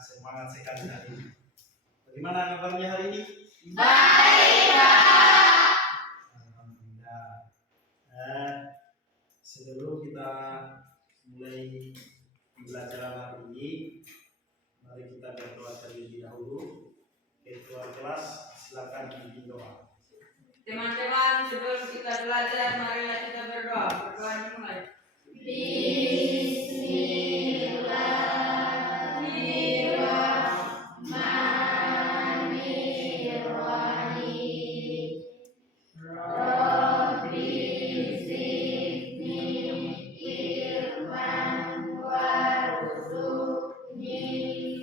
semangat sekali hari ini. Bagaimana kabarnya hari ini? Baik, Pak. Alhamdulillah. Sebelum kita mulai pembelajaran hari ini, mari kita berdoa terlebih dahulu. Ketua kelas, silakan pimpin doa. Teman-teman, sebelum kita belajar, marilah kita berdoa. Berdoa dimulai. Bismillahirrahmanirrahim. Rabbi zidni ilman warzuqni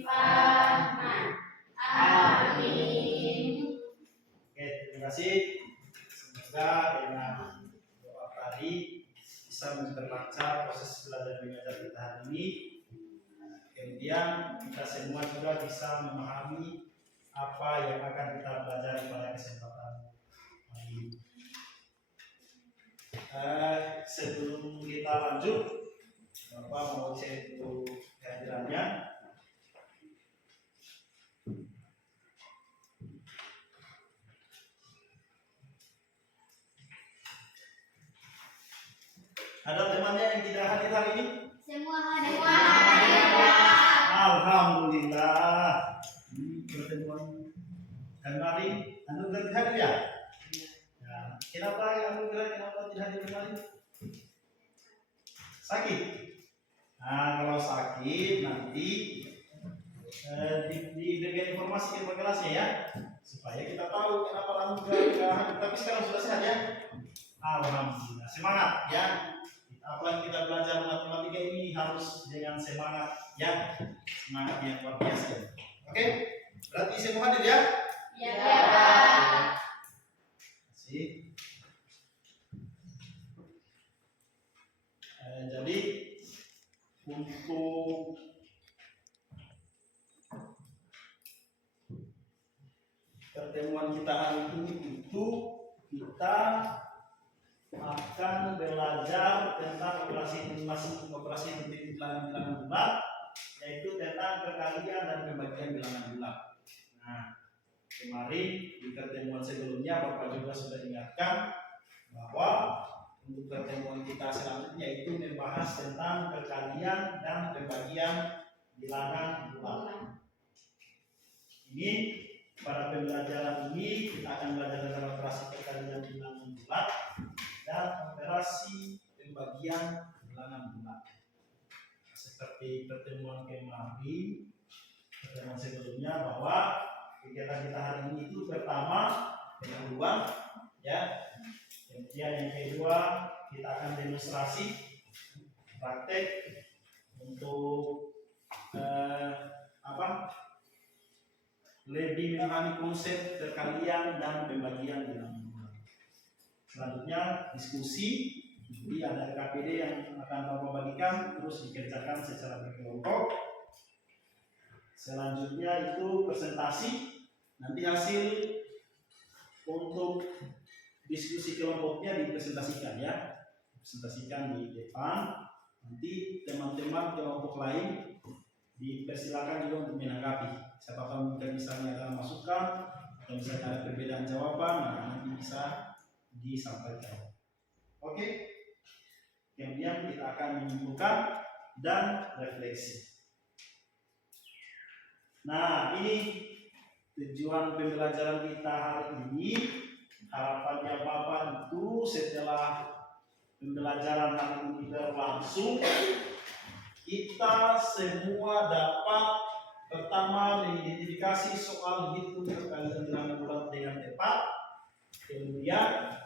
fahman. Amin. Oke, terima kasih. Semoga dengan doa tadi bisa memperlancar proses belajar mengajar kita hari ini. Kemudian kita semua juga bisa memahami apa yang akan kita pelajari pada kesempatan hari ini. Sebelum kita lanjut, Bapak mau cek dulu kehadirannya. Ada temannya yang tidak hadir hari ini? Semua hadir. Alhamdulillah. Pertemuan kemarin anu tidak hadir ya? Ya. Kenapa tidak hadir kemarin? Sakit. Nah, kalau sakit nanti diberikan informasi ke kelasnya ya, supaya kita tahu kenapa anu tidak hadir. Tapi sekarang sudah sehat ya? Alhamdulillah. Semangat ya. Apalagi kita belajar matematika ini harus dengan semangat ya, semangat yang luar biasa. Oke, berarti semua hadir ya? Ya, Pak. Terima kasih. Jadi untuk pertemuan kita hari ini itu kita akan belajar tentang operasi titik bilangan bulat, yaitu tentang perkalian dan pembagian bilangan bulat. Nah, kemarin di pertemuan sebelumnya Bapak juga sudah ingatkan bahwa untuk pertemuan kita selanjutnya itu membahas tentang perkalian dan pembagian bilangan bulat. Ini pada pembelajaran ini kita akan belajar tentang operasi perkalian bilangan bulat dan operasi pembagian bilangan bulat. Seperti pertemuan kemarin, pertemuan sebelumnya, bahwa kegiatan kita hari ini itu pertama pendahuluan, ya. Kemudian yang kedua kita akan demonstrasi praktek untuk lebih memahami konsep perkalian dan pembagian bilangan bulat. Selanjutnya diskusi, jadi ada KPD yang akan Bapak bagikan terus dikerjakan secara berkelompok. Selanjutnya itu presentasi, nanti hasil untuk diskusi kelompoknya dipresentasikan ya, presentasikan di depan. Nanti teman-teman kelompok lain dipersilakan juga untuk menanggapi. Siapa tahu mungkin misalnya ada masukan atau misalnya ada perbedaan jawaban, nah nanti bisa disampaikan. Oke. Kemudian kita akan menyimpulkan dan refleksi. Nah, ini tujuan pembelajaran kita hari ini. Harapannya Bapak itu setelah pembelajaran hari ini berlangsung, kita semua dapat pertama mengidentifikasi soal hitung perkalian bilangan bulat dengan tepat, kemudian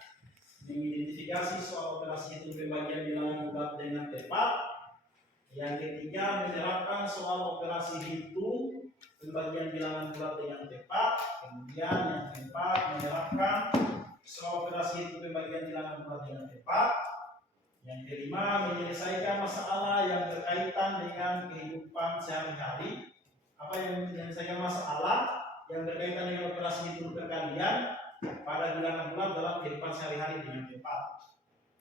mengidentifikasi soal operasi hitung pembagian bilangan bulat dengan tepat, yang ketiga menerapkan soal operasi hitung pembagian bilangan bulat dengan tepat, kemudian yang keempat menerapkan soal operasi hitung pembagian bilangan bulat dengan tepat, yang kelima menyelesaikan masalah yang berkaitan dengan kehidupan sehari-hari. Apa yang menyelesaikan masalah yang berkaitan dengan operasi hitung perkalian pada bilangan bulat dalam kehidupan sehari-hari dengan tepat.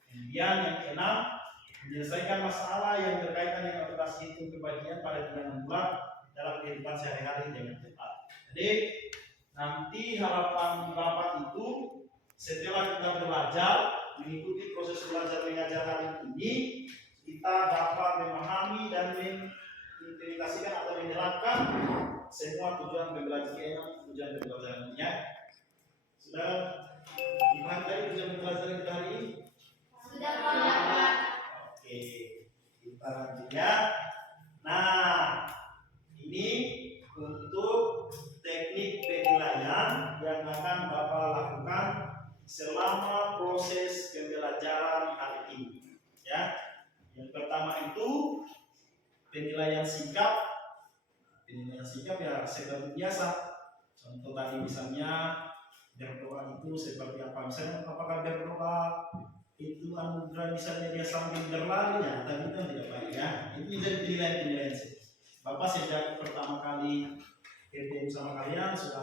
Kemudian yang keenam menyelesaikan masalah yang berkaitan dengan operasi hitung pembagian pada bilangan bulat dalam kehidupan sehari-hari dengan tepat. Jadi nanti harapan Bapak itu setelah kita belajar mengikuti proses belajar mengajar hari ini, kita dapat memahami dan mengimplementasikan atau menerapkan semua tujuan pembelajarannya. Sudah dipahami tadi tujuan pembelajaran kita hari ini? Sudah, Pak. Oke, kita lanjut ya. Nah, ini untuk teknik penilaian yang akan Bapak lakukan selama proses pembelajaran hari ini. Ya, yang pertama itu penilaian sikap. Penilaian sikap ya seperti biasa. Contoh tadi misalnya berdoa itu seperti apa? Misalnya apakah berdoa itu anugerah misalnya dia sambil berlari ya, tapi itu tidak baik ya. Itu menjadi penilaian sih. Bapak sejak pertama kali ketemu sama kalian sudah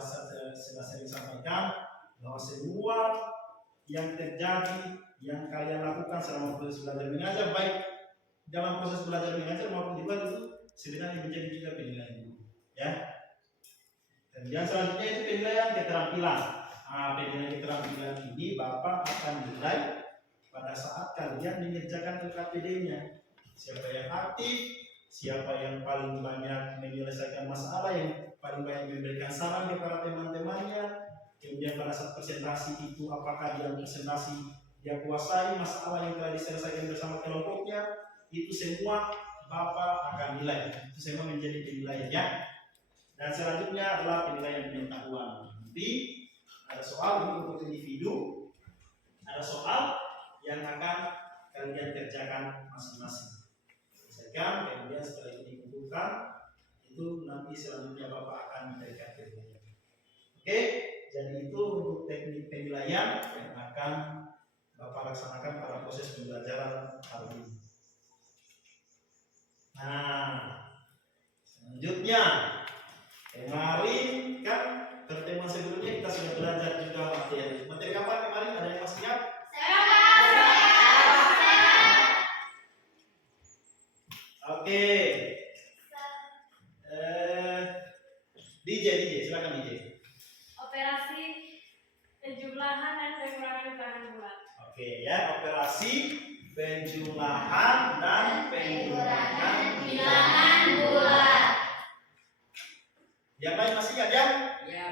sering sampaikan bahwa semua yang terjadi yang kalian lakukan selama proses belajar mengajar, baik dalam proses belajar mengajar maupun di luar, itu sebenarnya menjadi juga penilaian ya. Dan selanjutnya itu penilaian keterampilan. Penilaian keterampilan ini Bapak akan nilai pada saat kalian mengerjakan LKPD-nya. Siapa yang aktif, siapa yang paling banyak menyelesaikan masalah, yang paling banyak memberikan saran kepada teman-temannya. Kemudian pada saat presentasi itu apakah dia presentasi dia kuasai masalah yang telah diselesaikan bersama kelompoknya. Itu semua Bapak akan nilai. Itu semua menjadi penilaiannya. Dan selanjutnya adalah penilaian pengetahuan. Nanti ada soal untuk individu, ada soal yang akan kalian kerjakan masing-masing. Selesaikan, kemudian setelah itu dikumpulkan, itu nanti selanjutnya Bapak akan memberikan penilaian. Oke, jadi itu untuk teknik penilaian yang akan Bapak laksanakan pada proses pembelajaran hari ini. Nah, selanjutnya kemarin kan pertemuan sebelumnya kita sudah belajar juga materi apa kemarin, ada yang masih ingat? Oke. DJ silakan DJ. Operasi penjumlahan dan pengurangan bilangan bulat. Oke ya, operasi penjumlahan dan pengurangan Bilangan bulat. Yang lain masih ingat ya? Ya.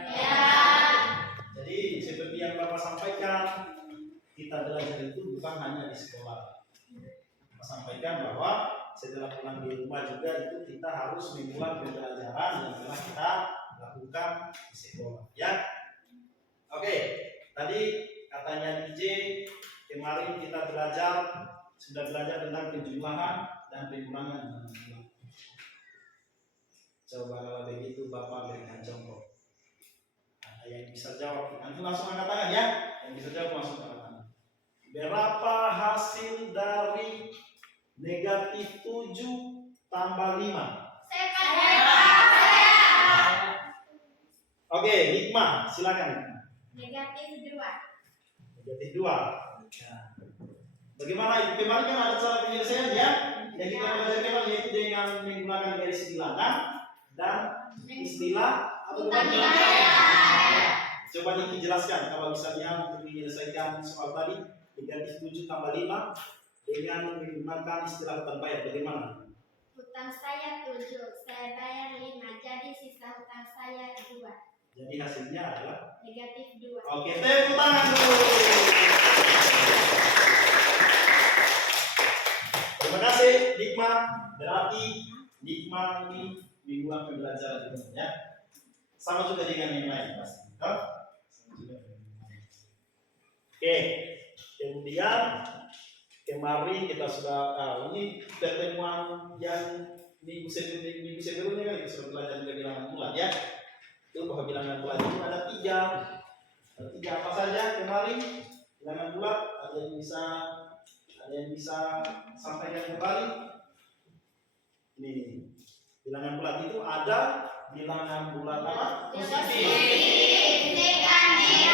Jadi seperti yang Bapak sampaikan, kita belajar itu bukan hanya di sekolah. Bapak sampaikan bahwa setelah pulang di rumah juga itu kita harus mengulang pembelajaran yang telah kita lakukan di sekolah ya. Oke, tadi katanya DJ kemarin kita sudah belajar tentang penjumlahan dan pengurangan. Coba kalau begitu Bapak berikan contoh. Ada yang bisa jawab, nanti langsung angkat tangan ya. Yang bisa jawab langsung angkat tangan. Berapa hasil dari negatif 7 tambah 5? Oke, Hikmah, silakan. Negatif 2. Negatif 2. Nah, bagaimana itu? Kemarin kan ada cara penyelesaian ya? Yang kita belajar kemarin yaitu dengan menggunakan garis bilangan dan istilah atau coba dijelaskan kalau misalnya untuk menyelesaikan soal tadi negatif 7 tambah 5 dengan menggunakan istilah hutang bayar, bagaimana? Hutang saya 7, saya bayar 5, jadi sisa hutang saya 2. Jadi hasilnya adalah Negatif 2. oke, tepuk tangan dulu. Terima kasih Hikmah. Berarti Hikmah ini mengulang pembelajaran juga ya. Sama juga dengan yang lain pasti. Oke, kemudian kemarin kita sudah ini pertemuan yang minggu sebelumnya kan kita sudah belajar juga bilangan bulat ya. Itu bahwa bilangan bulat itu ada 3 apa saja kemarin bilangan bulat. Ada yang bisa sampaikan kembali. Ini bilangan bulat itu ada bilangan bulat apa? Positif, negatif,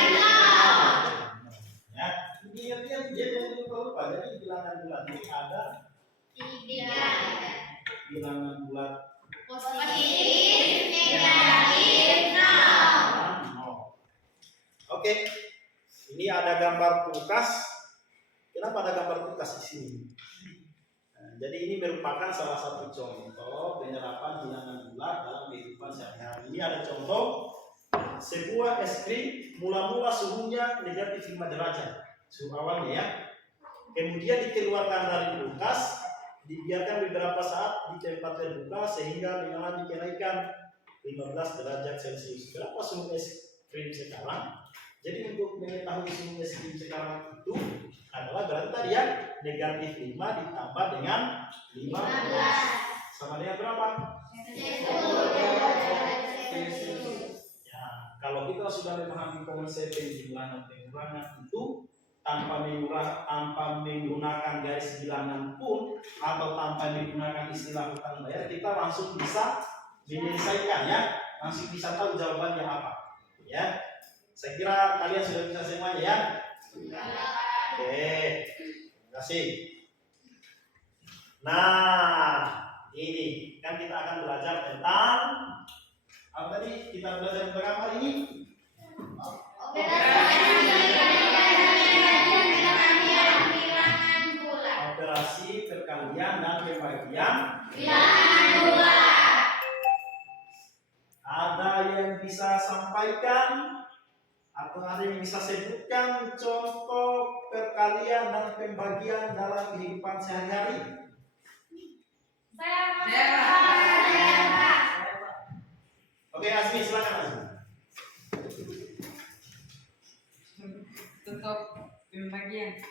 ya. Intinya dia jangan lupa. Jadi bilangan bulat ini ada bilangan bulat positif, Oke, ini ada gambar kulkas. Kenapa ada gambar kulkas di sini? Nah, jadi ini merupakan salah satu contoh penyerapan hilangan gula dalam kehidupan sehari-hari. Ini ada contoh sebuah es krim mula-mula suhunya negatif 5 derajat suhu awalnya ya. Kemudian dikeluarkan dari kulkas, dibiarkan beberapa saat di tempat terbuka sehingga mengalami kenaikan 15 derajat Celcius. Berapa suhu es krim sekarang? Jadi untuk mengetahui suhu es krim sekarang itu adalah berarti tadi ya negatif 5 ditambah dengan 15 sama dengan berapa? Ya, kalau kita sudah memahami konsep penjumlahan dan pengurangan itu tanpa menggunakan garis bilangan pun atau tanpa menggunakan istilah hutang bayar, kita langsung bisa menyelesaikan ya, langsung bisa tahu jawabannya apa ya. Saya kira kalian sudah bisa semuanya ya. Oke, terima kasih. Nah, ini kan kita akan belajar tentang apa tadi? Kita belajar tentang apa ini? Operasi perkalian dan pembagian bilangan gula. Ada yang bisa sampaikan atau ada yang bisa sebutkan contoh perkalian dan pembagian dalam kehidupan sehari-hari? Oke, Azmi, silakan Azmi. Untuk pembagian,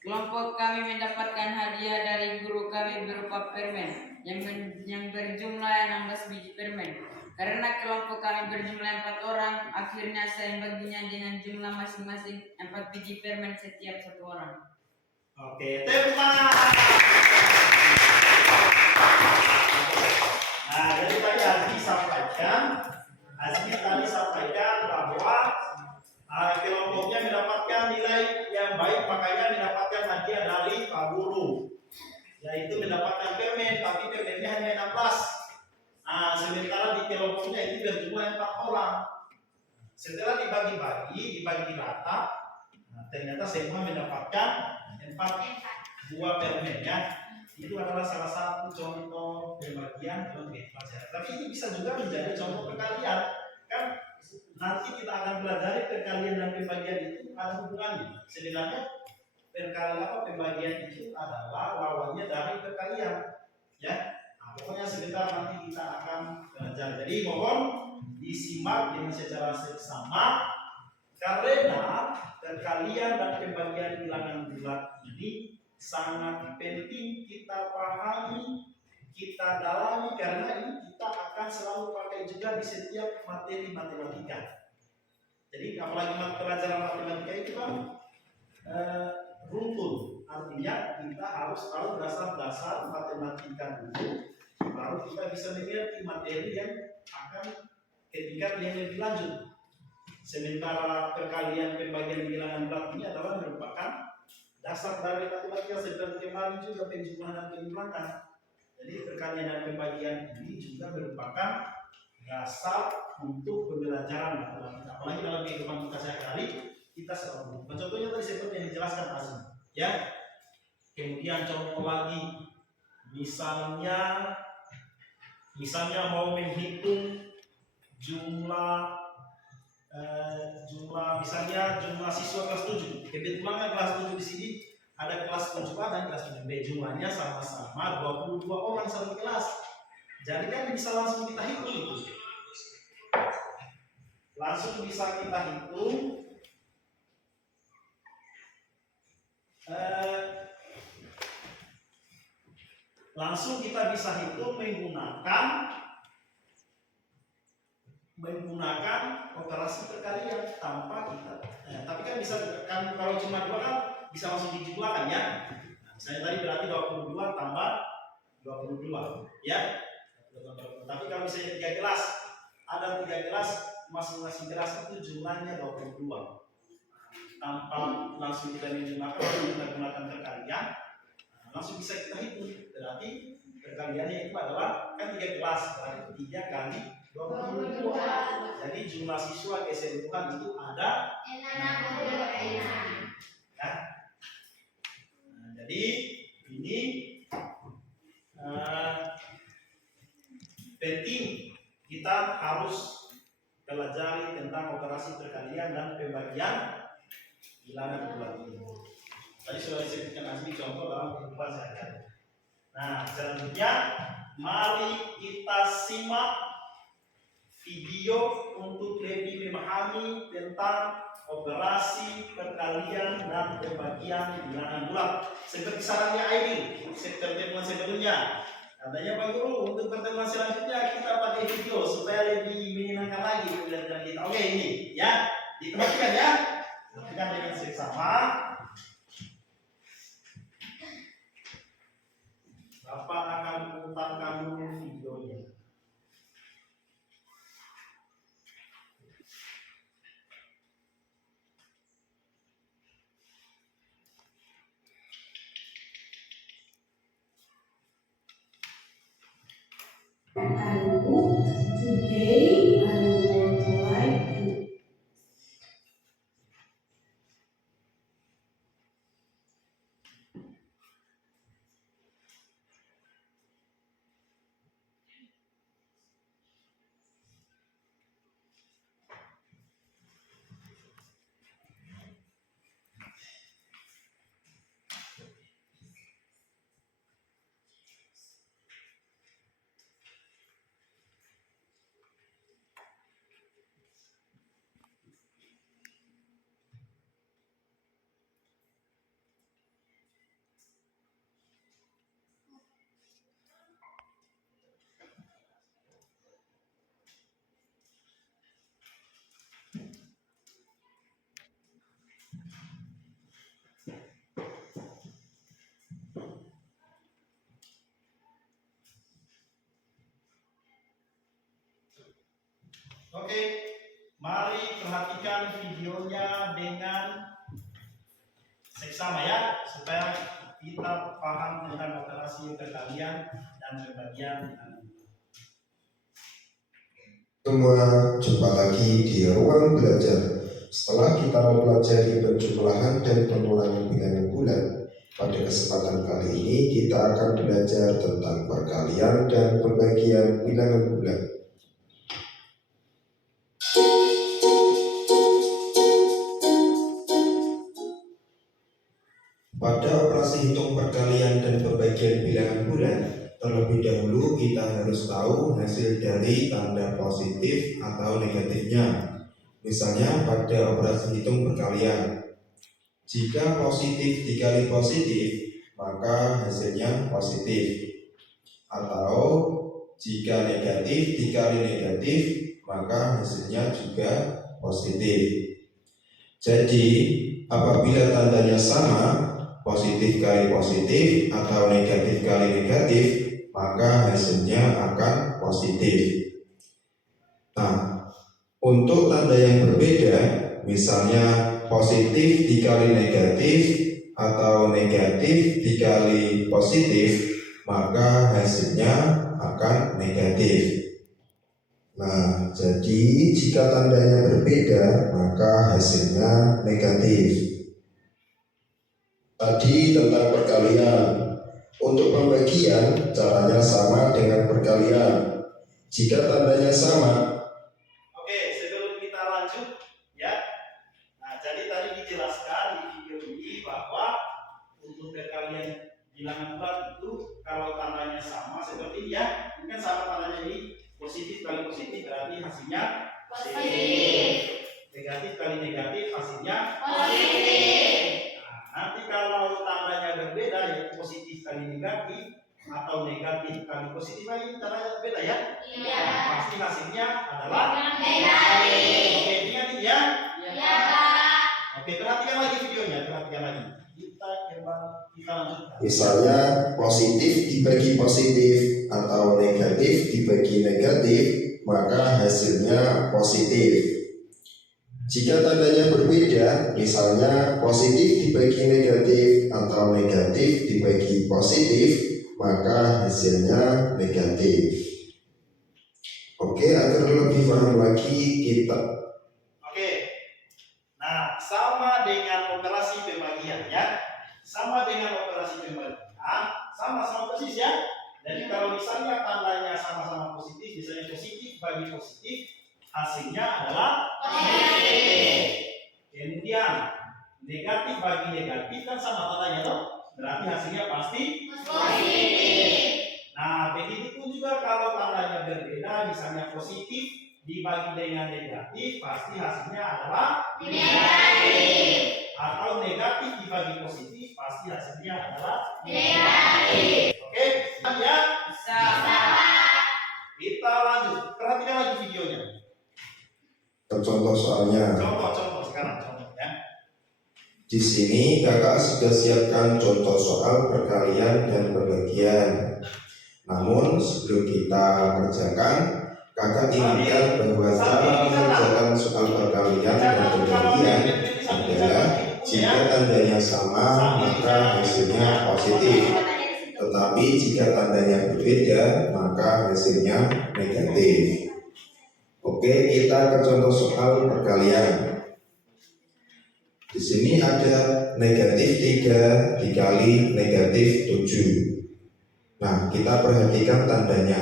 kelompok kami mendapatkan hadiah dari guru kami berupa permen yang berjumlah 16 biji permen. Karena kelompok kami berjumlah 4 orang, akhirnya saya membaginya dengan jumlah masing-masing 4 biji permen setiap satu orang. Oke, tepuk tangan. Nah, jadi tadi Azmi tadi sampaikan bahwa kelompoknya mendapatkan nilai yang baik, makanya mendapatkan hadiah dari Pak Guru, yaitu mendapatkan permen, tapi permennya hanya 16. Nah, sementara di kelompoknya itu berjumlah 4 orang. Setelah dibagi rata, ternyata semua mendapatkan 4 buah permen ya. Itu adalah salah satu contoh pembagian dalam kehidupan sehari-hari. Tapi ini bisa juga menjadi contoh perkalian. Kan nanti kita akan belajar perkalian dan pembagian itu ada hubungannya. Sebenarnya pembagian itu adalah lawannya dari perkalian ya. Nah, pokoknya sebentar nanti kita akan belajar. Jadi mohon disimak dengan secara seksama karena perkalian dan pembagian bilangan bulat ini sangat penting kita pahami, kita dalami, karena ini kita akan selalu pakai juga di setiap materi matematika. Jadi apalagi pelajaran matematika itu kan runtun, artinya kita harus tahu dasar-dasar matematika dulu, baru kita bisa mengerti materi yang akan ketika yang lebih lanjut. Sementara perkalian pembagian bilangan bulat ini adalah merupakan dasar dari matematika, seperti kemarin juga penjumlahan dan pengurangan. Jadi perkalian dan pembagian ini juga merupakan dasar untuk pembelajaran matematika. Apalagi dalam kehidupan kita sehari-hari kita selalu. Contohnya tadi seperti yang dijelaskan Azmi, ya. Kemudian contoh lagi, misalnya mau menghitung jumlah misalnya jumlah siswa kelas 7. Kebetulan kelas 7 di sini ada kelas 7A dan kelas 7B, jumlahnya sama-sama 22 orang satu kelas. Jadi kan bisa langsung kita hitung itu. Langsung bisa kita hitung menggunakan operasi perkalian tanpa kita. Tapi kan bisa kan kalau cuma 2 kan bisa langsung dijumlahkan ya. Nah, misalnya tadi berarti 22 tambah 22 ya. Tapi kalau misalnya 3 kelas, ada 3 kelas, masing-masing kelas itu jumlahnya 22. Tanpa langsung kita menjumlahkan, kita gunakan perkalian, langsung bisa kita hitung. Berarti perkaliannya itu adalah kan 3 kelas, berarti 3 kali 22. Jadi jumlah siswa keseluruhan itu ada 66. ya. Nah, jadi ini penting kita harus pelajari tentang operasi perkalian dan pembagian bilangan bulat ini. Tadi sudah disebutkan asli contoh dalam kehidupan sehari-hari. Nah, selanjutnya mari kita simak video untuk lebih memahami tentang operasi perkalian dan pembagian bilangan bulat. Seperti sarannya Aidil pertemuan sebelumnya. Katanya Pak Guru, untuk pertemuan selanjutnya kita pakai video supaya lebih menyenangkan lagi pembelajaran kita. Oke, ini ya, diperhatikan ya. Perhatikan dengan seksama. Bapak akan putarkan dulu videonya. Today I would like to Oke, mari perhatikan videonya dengan seksama ya, supaya kita paham tentang operasi perkalian dan pembagian. Semua jumpa lagi di ruang belajar. Setelah kita mempelajari penjumlahan dan pengulangan bilangan bulat, pada kesempatan kali ini kita akan belajar tentang perkalian dan pembagian bilangan bulat. Pada operasi hitung perkalian dan pembagian bilangan bulat, terlebih dahulu kita harus tahu hasil dari tanda positif atau negatifnya. Misalnya pada operasi hitung perkalian, jika positif dikali positif, maka hasilnya positif. Atau jika negatif dikali negatif, maka hasilnya juga positif. Jadi, apabila tandanya sama, positif kali positif atau negatif kali negatif, maka hasilnya akan positif. Nah, untuk tanda yang berbeda, misalnya positif dikali negatif atau negatif dikali positif, maka hasilnya akan negatif. Nah, jadi jika tandanya berbeda, maka hasilnya negatif. Tadi tentang perkalian. Untuk pembagian, caranya sama dengan perkalian. Jika tandanya sama. Oke, sebelum kita lanjut ya. Nah, jadi tadi dijelaskan di video ini bahwa untuk perkalian bilangan bulat itu kalau tandanya sama seperti ini ya. Ini kan sama tandanya ini, positif kali positif berarti hasilnya Positif. negatif kali negatif hasilnya. Positif. Nanti kalau tandanya berbeda, yaitu positif kali negatif atau negatif kali positif, ini tandanya berbeda ya. Iya. Nah, pasti hasilnya adalah Negatif. Oke, ingat ini ya. Iya, Pak. Oke, perhatikan lagi videonya, perhatikan lagi. Kita lanjutkan. Misalnya positif dibagi positif atau negatif dibagi negatif, maka hasilnya positif. Jika tandanya berbeda, misalnya positif dibagi negatif atau negatif dibagi positif, maka hasilnya negatif. Oke, agar lebih paham lagi kita Oke. Nah, sama dengan operasi pembagian ya. Sama dengan operasi pembagian, sama-sama persis ya. Jadi kalau misalnya tandanya sama-sama positif, misalnya positif bagi positif, hasilnya adalah positif. Kemudian negatif bagi negatif kan sama tandanya toh, berarti hasilnya pasti positif. Nah, begitu pun juga kalau tandanya berbeda, misalnya positif dibagi dengan negatif, pasti hasilnya adalah negatif. Atau negatif dibagi positif, pasti hasilnya adalah negatif. Oke, ya. Kita lanjut. Perhatikan lagi videonya. contoh soalnya. Contoh sekarang contoh ya. Di sini kakak sudah siapkan contoh soal perkalian dan perbagian. Namun sebelum kita kerjakan, kakak ingatkan bahwa cara mengerjakan soal perkalian dan perbagian adalah jika tandanya sama maka hasilnya positif, tetapi jika tandanya berbeda maka hasilnya negatif. Oke, kita ke contoh soal perkalian. Di sini ada negatif 3 dikali negatif 7. Nah, kita perhatikan tandanya.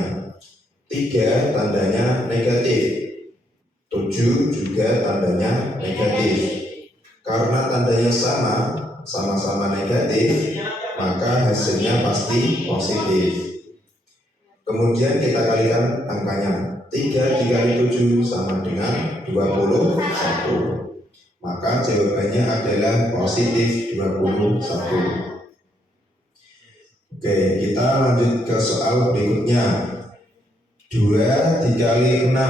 3 tandanya negatif, 7 juga tandanya negatif. Karena tandanya sama-sama negatif, maka hasilnya pasti positif. Kemudian kita kalikan angkanya. 3 dikali 7 sama dengan 21. Maka jawabannya adalah positif 21. Oke, kita lanjut ke soal berikutnya. 2 dikali 6.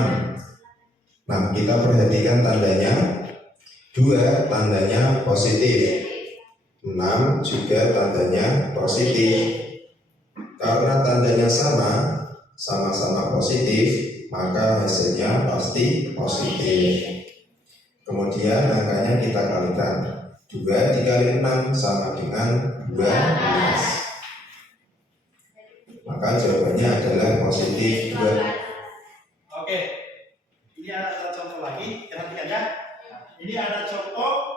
Nah, kita perhatikan tandanya. 2 tandanya positif, 6 juga tandanya positif. Karena tandanya sama-sama positif, maka hasilnya pasti positif. Kemudian angkanya kita kalikan. 2 dikali 6 sama dengan 12. Maka jawabannya adalah positif 2. Oke. Ini ada contoh lagi, perhatikan ya. Ini ada contoh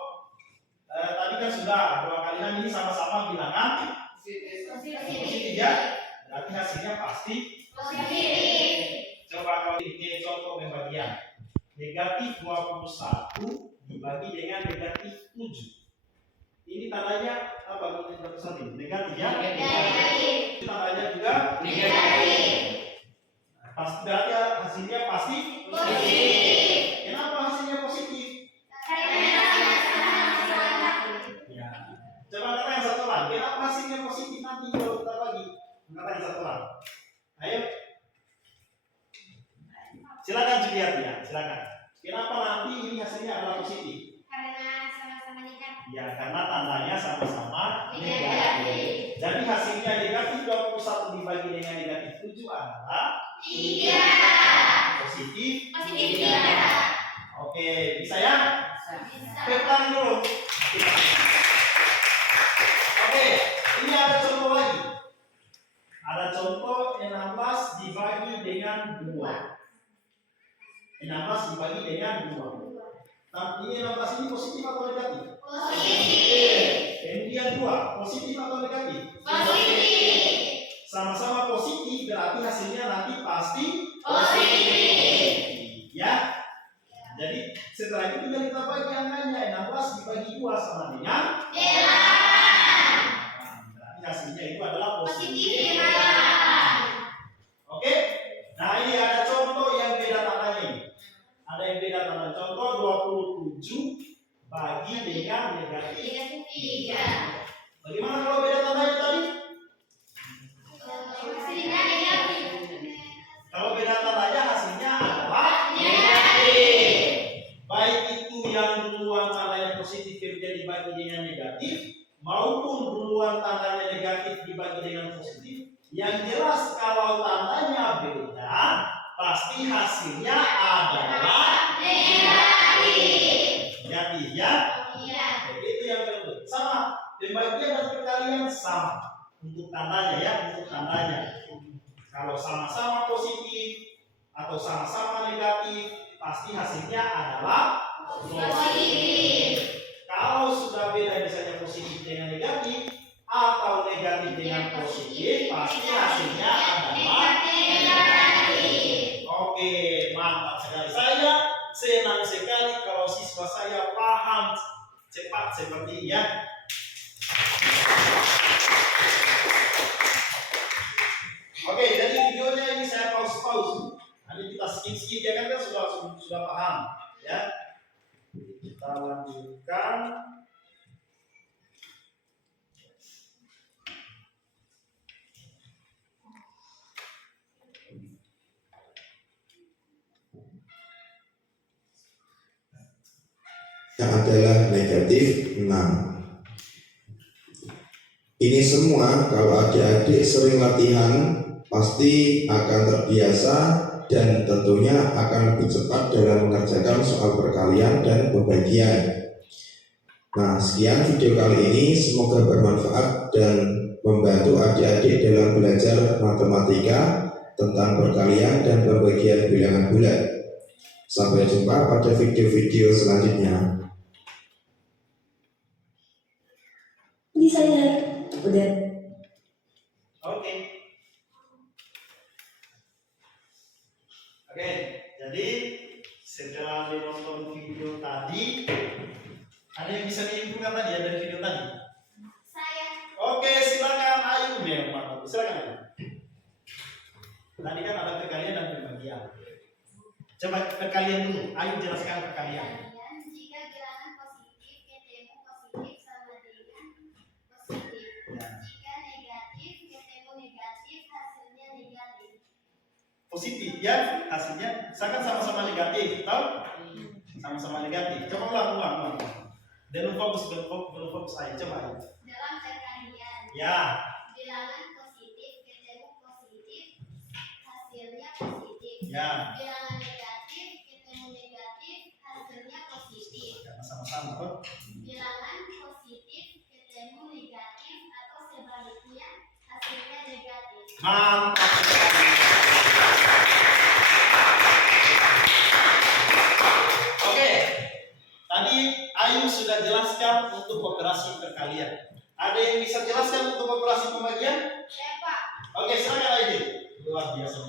tadi kan sudah 2 kali 6 ini sama-sama bilangan positif ya. Berarti hasilnya pasti positif. Coba kalau ini contoh pembagian. Negatif 21 dibagi dengan negatif 7. Ini tandanya apa? Negatif ya? Negatif. Tandanya juga negatif. Pasti berarti hasilnya pasti positif. Kenapa hasilnya positif? Ya. Coba kata yang satu lagi. Kenapa hasilnya positif nanti kalau kita bagi? Kata yang satu lagi. Ayo. Silakan lihat ya. Silakan. Kenapa nanti ini hasilnya adalah positif? Karena sama-sama negatif. Ya, karena tandanya sama-sama negatif. Jadi hasilnya negatif 21 dibagi dengan negatif 7 adalah 3. positif 3. Oke, bisa ya? Bisa. Petan dulu. Oke, ini ada contoh lagi. Ada contoh 16 dibagi dengan 2. 16 dibagi dengan 2. Nah, ini 16 ini positif atau negatif? Positif. Kemudian 2, positif atau negatif? Positif. Sama-sama positif berarti hasilnya nanti pasti Positif. ya. Jadi setelah itu tinggal kita bagi angkanya. 16 dibagi 2 sama dengan 8. Nah, berarti hasilnya itu adalah positif. Oke. Nah, ini ada contoh yang beda tandanya ini. Ada yang beda tandanya. Contoh 27 bagi dengan negatif 3. Bagaimana kalau beda tandanya tadi? Kalau beda tandanya hasilnya adalah negatif. Baik itu yang duluan tandanya positif kemudian dibagi dengan negatif, maupun duluan tandanya negatif dibagi dengan positif. Yang jelas kalau tandanya beda, pasti hasilnya adalah negatif. Negatif ya? Itu yang kedua. Sama, pembagian dan perkalian sama. Untuk tandanya ya, untuk tandanya. Kalau sama-sama positif, atau sama-sama negatif, pasti hasilnya adalah Positif. Kalau sudah beda misalnya positif dengan negatif atau negatif dengan positif, pasti hasilnya adalah Negatif. Oke, mantap sekali. Saya senang sekali kalau siswa saya paham cepat seperti ini ya. Oke, jadi videonya ini saya pause. Nanti kita skip ya kan sudah paham ya. Kita lanjutkan. Yang adalah negatif 6. Ini semua kalau adik-adik sering latihan pasti akan terbiasa dan tentunya akan lebih cepat dalam mengerjakan soal perkalian dan pembagian. Nah, sekian video kali ini, semoga bermanfaat dan membantu adik-adik dalam belajar matematika tentang perkalian dan pembagian bilangan bulat. Sampai jumpa pada video-video selanjutnya. Ini saya udah. Oke. Oke, jadi setelah menonton video tadi, ada yang bisa diinfokan tadi ya dari video tadi? Saya. Oke, silakan Ayu memang. Silakan Ayu. Tadi kan ada perkalian dan pembagian. Coba perkalian dulu. Ayu jelaskan perkalian. Jika bilangan positif ketemu positif sama dengan positif. Ya. Jika negatif ketemu negatif hasilnya negatif. Positif ya hasilnya, misalkan sama-sama negatif, tahu? Sama-sama negatif. Coba ulang. Belum fokus Ayu. Coba Ayu. Dalam perkalian. Ya. Bilangan positif ketemu positif hasilnya positif. Ya. Bilangan negatif ketemu negatif hasilnya positif. Karena sama-sama. Bro. Bilangan positif ketemu negatif atau sebaliknya hasilnya negatif. Mantap sekali. Oke, tadi Ayu sudah jelaskan untuk operasi perkalian. Ada yang bisa jelaskan untuk operasi pembagian? Saya Pak. Oke, silakan Ayu. Luar biasa.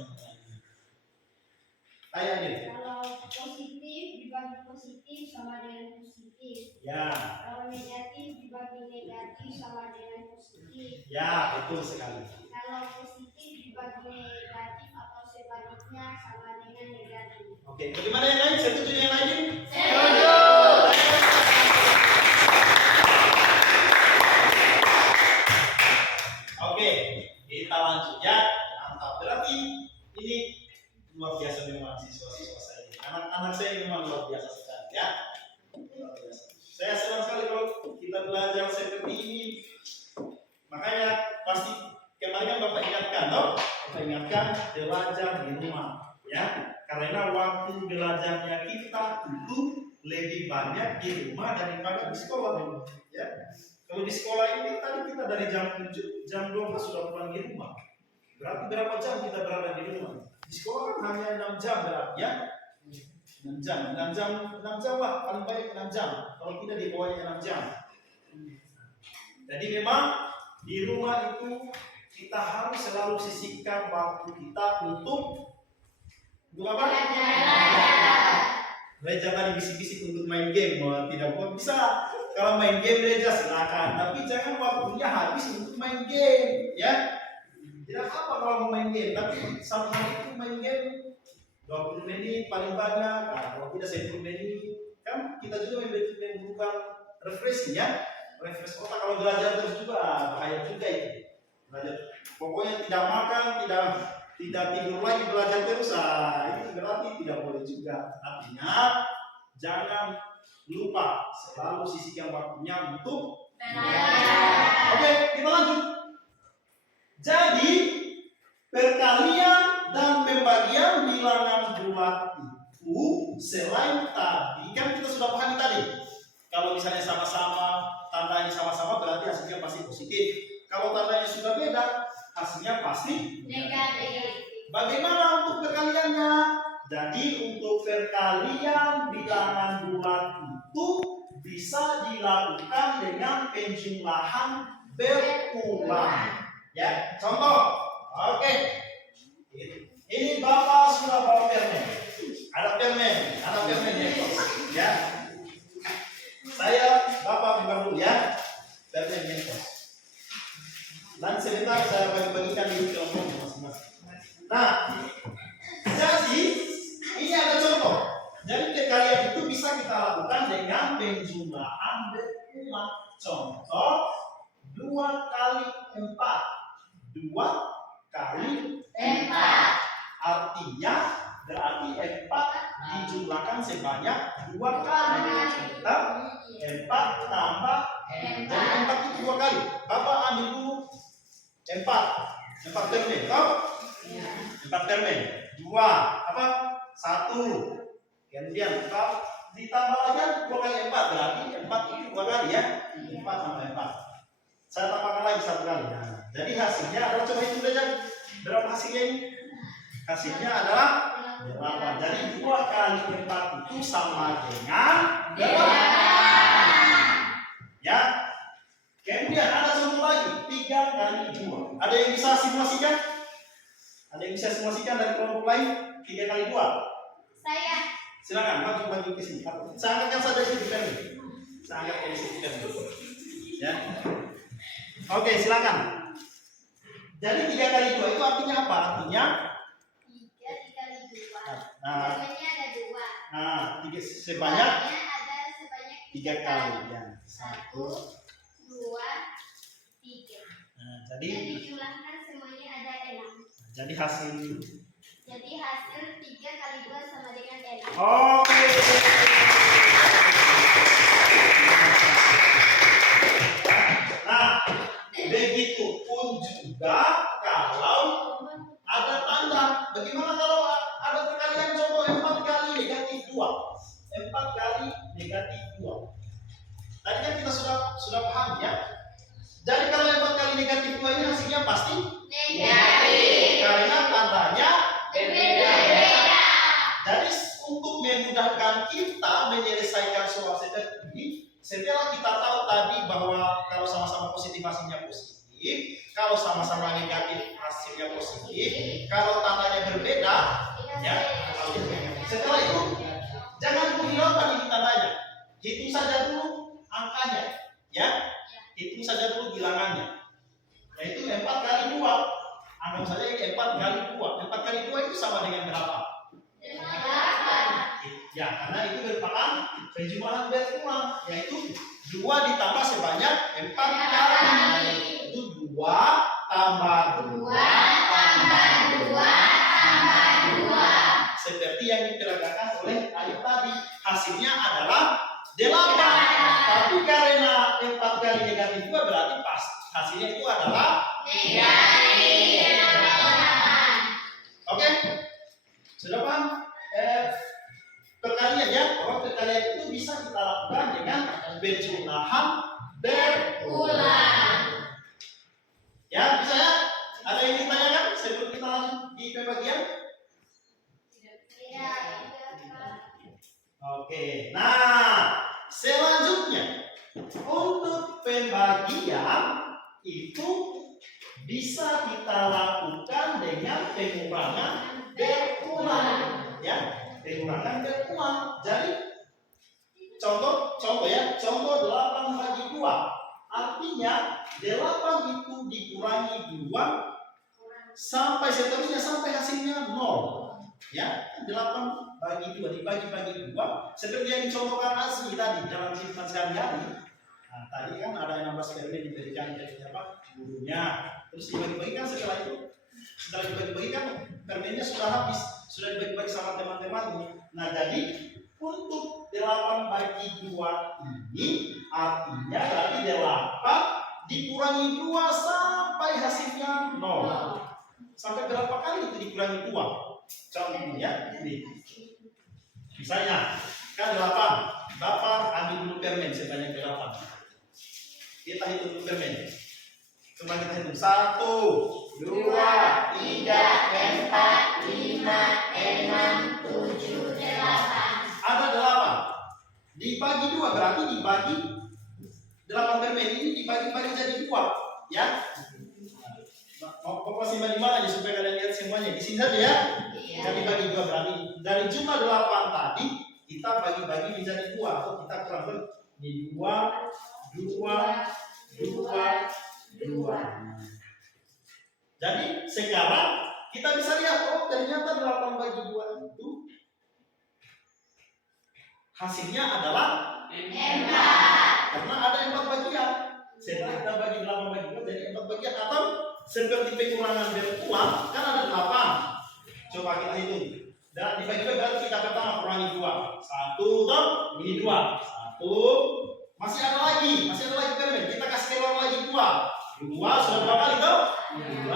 Ayo Ayu. Kalau positif dibagi positif sama dengan positif. Ya, Kalau negatif dibagi negatif sama dengan positif. ya betul sekali. Kalau positif dibagi negatif atau sebaliknya sama dengan negatif. Oke, bagaimana yang lain? Setuju yang lain? Setuju. Oke, kita lanjut ya. Mantap. Berarti ini luar biasa memang siswa-siswa saya. Anak-anak saya memang luar biasa sekali ya. Luar biasa. Saya senang sekali kalau kita belajar seperti ini. Makanya pasti kemarin kan Bapak ingatkan, toh? Bapak ingatkan belajar di rumah, ya. Karena waktu belajarnya kita itu lebih banyak di rumah daripada di sekolah, ya. Kalau di sekolah ini tadi kita dari jam 7, jam 12 sudah pulang di rumah. Berarti berapa jam kita berada di rumah? Di sekolah kan hanya 6 jam berarti ya. 6 jam lah, paling baik 6 jam. Kalau tidak di bawahnya 6 jam. Jadi memang di rumah itu kita harus selalu sisihkan waktu kita untuk apa? Reja tadi bisik-bisik untuk main game, tidak buat bisa. Kalau main game Reja silakan, tapi jangan waktunya habis untuk main game, ya. Tidak apa kalau mau main game, tapi satu hari itu main game 20 menit paling banyak, kalau tidak 10 menit, kan kita juga membutuhkan refreshing ya. Refresh otak. Kalau belajar terus juga bahaya juga itu. Belajar pokoknya tidak makan, tidak tidur lagi, belajar terus, itu berarti tidak boleh juga. Artinya jangan lupa selalu sisihkan waktunya untuk belajar. Oke, kita lanjut. Jadi perkalian dan pembagian bilangan bulat itu selain tadi kan kita sudah pahami tadi. Kalau misalnya sama-sama, tandanya sama-sama berarti hasilnya pasti positif. Kalau tandanya sudah beda, hasilnya pasti Negatif. Bagaimana untuk perkaliannya? Jadi untuk perkalian bilangan bulat itu bisa dilakukan dengan penjumlahan berulang. Ya, contoh. Oke. Ini Bapak sudah bawa permen. Ada permen ya. Bapak buka dulu ya. Permen mentos. Dan sebentar saya bagi-bagikan di kelompok masing-masing. Nah, jadi ini ada contoh. Jadi perkalian itu bisa kita lakukan dengan penjumlahan berulang. Contoh 2 kali 4. 2 kali 4. Artinya berarti 4 dijumlahkan sebanyak 2 kali. 4 tambah. Jadi 4 itu 2 kali. Bapak ambil dulu 4 permen. Tahu? 4 permen. 2 apa? 1. Kemudian ditambah lagi 2 kali 4 berarti 4 itu 2 kali ya. 4 tambah 4. Saya tambahkan lagi 1 kali. Nah, jadi hasilnya adalah, coba hitung saja. Berapa hasilnya ini? Hasilnya adalah 8. Jadi 2 kali 4 itu sama dengan 8. Ya. Kemudian ada contoh lagi 3 kali 2. Ada yang bisa simulasikan? Ada yang bisa simulasikan dari kelompok lain? 3 kali 2. Saya. Silakan maju ke sini. Saya angkatkan saja di depan ini. Saya angkat di sini dulu. Ya. Oke, silakan. Jadi 3 kali 2 itu artinya apa? Artinya 3 dikali 2. nah, Biasanya ada 2. nah, sebanyak Ada sebanyak 3 kali ya. 1, 2, 3. Nah, Dan jadi dijumlahkan semuanya ada 6. jadi hasil. Jadi hasil 3 kali 2 sama dengan 6. Oke. Nah, begitupun juga kalau ada tanda. Bagaimana kalau ada perkalian contoh 4 kali negatif 2? 4 kali negatif 2. Tadi kan kita sudah paham ya. Jadi kalau 4 kali negatif 2 ini hasilnya pasti Negatif. karena tandanya Berbeda. Jadi untuk memudahkan kita menyelesaikan soal seperti ini, setelah kita tahu tadi bahwa kalau sama-sama positif hasilnya positif, kalau sama-sama negatif hasilnya positif, kalau tandanya berbeda, ya. Setelah itu jangan menghiraukan ini tandanya, hitung saja dulu angkanya, ya. Hitung saja dulu bilangannya, yaitu 4 kali 2. Anggap saja ini 4 kali 2. 4 kali 2 itu sama dengan berapa? 8. Ya, karena itu merupakan penjumlahan berulang, yaitu 2 ditambah sebanyak 4 kali. Itu 2 tambah 2 tambah 2. Seperti yang diterangkan oleh Alif tadi, hasilnya adalah 8. Tapi karena 4 kali negatif 2 berarti pas hasilnya itu adalah Negatif. Oke? Sudah paham? Perkalian ya, bahwa perkalian itu bisa kita lakukan dengan penjumlahan berulang. Ya, bisa ya? Ada yang ditanyakan sebelum kita lanjut di pembagian? Oke, nah selanjutnya untuk pembagian itu bisa kita lakukan dengan pengurangan berulang, ya, pengurangan berulang. Jadi contoh ya, contoh 8 bagi 2, artinya 8 itu dikurangi 2 sampai seterusnya sampai hasilnya 0, ya. 8 bagi 2 dibagi 2 seperti yang dicontohkan Azmi tadi dalam kehidupan sehari-hari. Nah, tadi kan ada 16 permen diberikan dari gurunya, terus dibagi-bagikan. Setelah dibagi-bagikan permennya sudah habis, sudah dibagi-bagi sama teman-temannya. Nah, jadi untuk 8 bagi 2 ini artinya berarti 8 dikurangi 2 sampai hasilnya 0. Sampai berapa kali itu dikurangi 2? Contohnya ini. Misalnya kan 8, Bapak ambil dulu permen sebanyak 8. Kita hitung dulu permen. Coba kita hitung 1, 2, 3, 4, 5, 6, 7, dibagi 2 berarti dibagi 8 permen ini dibagi-bagi jadi 2, ya. Bapak simpan di mana aja supaya kalian lihat semuanya. Di sini saja ya. Jadi bagi 2 berarti dari jumlah 8 tadi kita bagi-bagi menjadi 2 atau kita kurang lebih 2. Jadi sekarang kita bisa lihat, oh ternyata 8 bagi 2 itu hasilnya adalah 4. Karena ada 4 bagian. Setelah kita bagi 8 bagi 2 jadi 4 bagian, atau seperti pengurangan berulang kan ada 8. Coba kita hitung. Dan dibagi 2 berarti kita pertama kurangi 2. 1 toh, ini 2. 1. Masih ada lagi permen. Kita kasih keluar lagi 2. 2 sudah berapa kali toh? 2.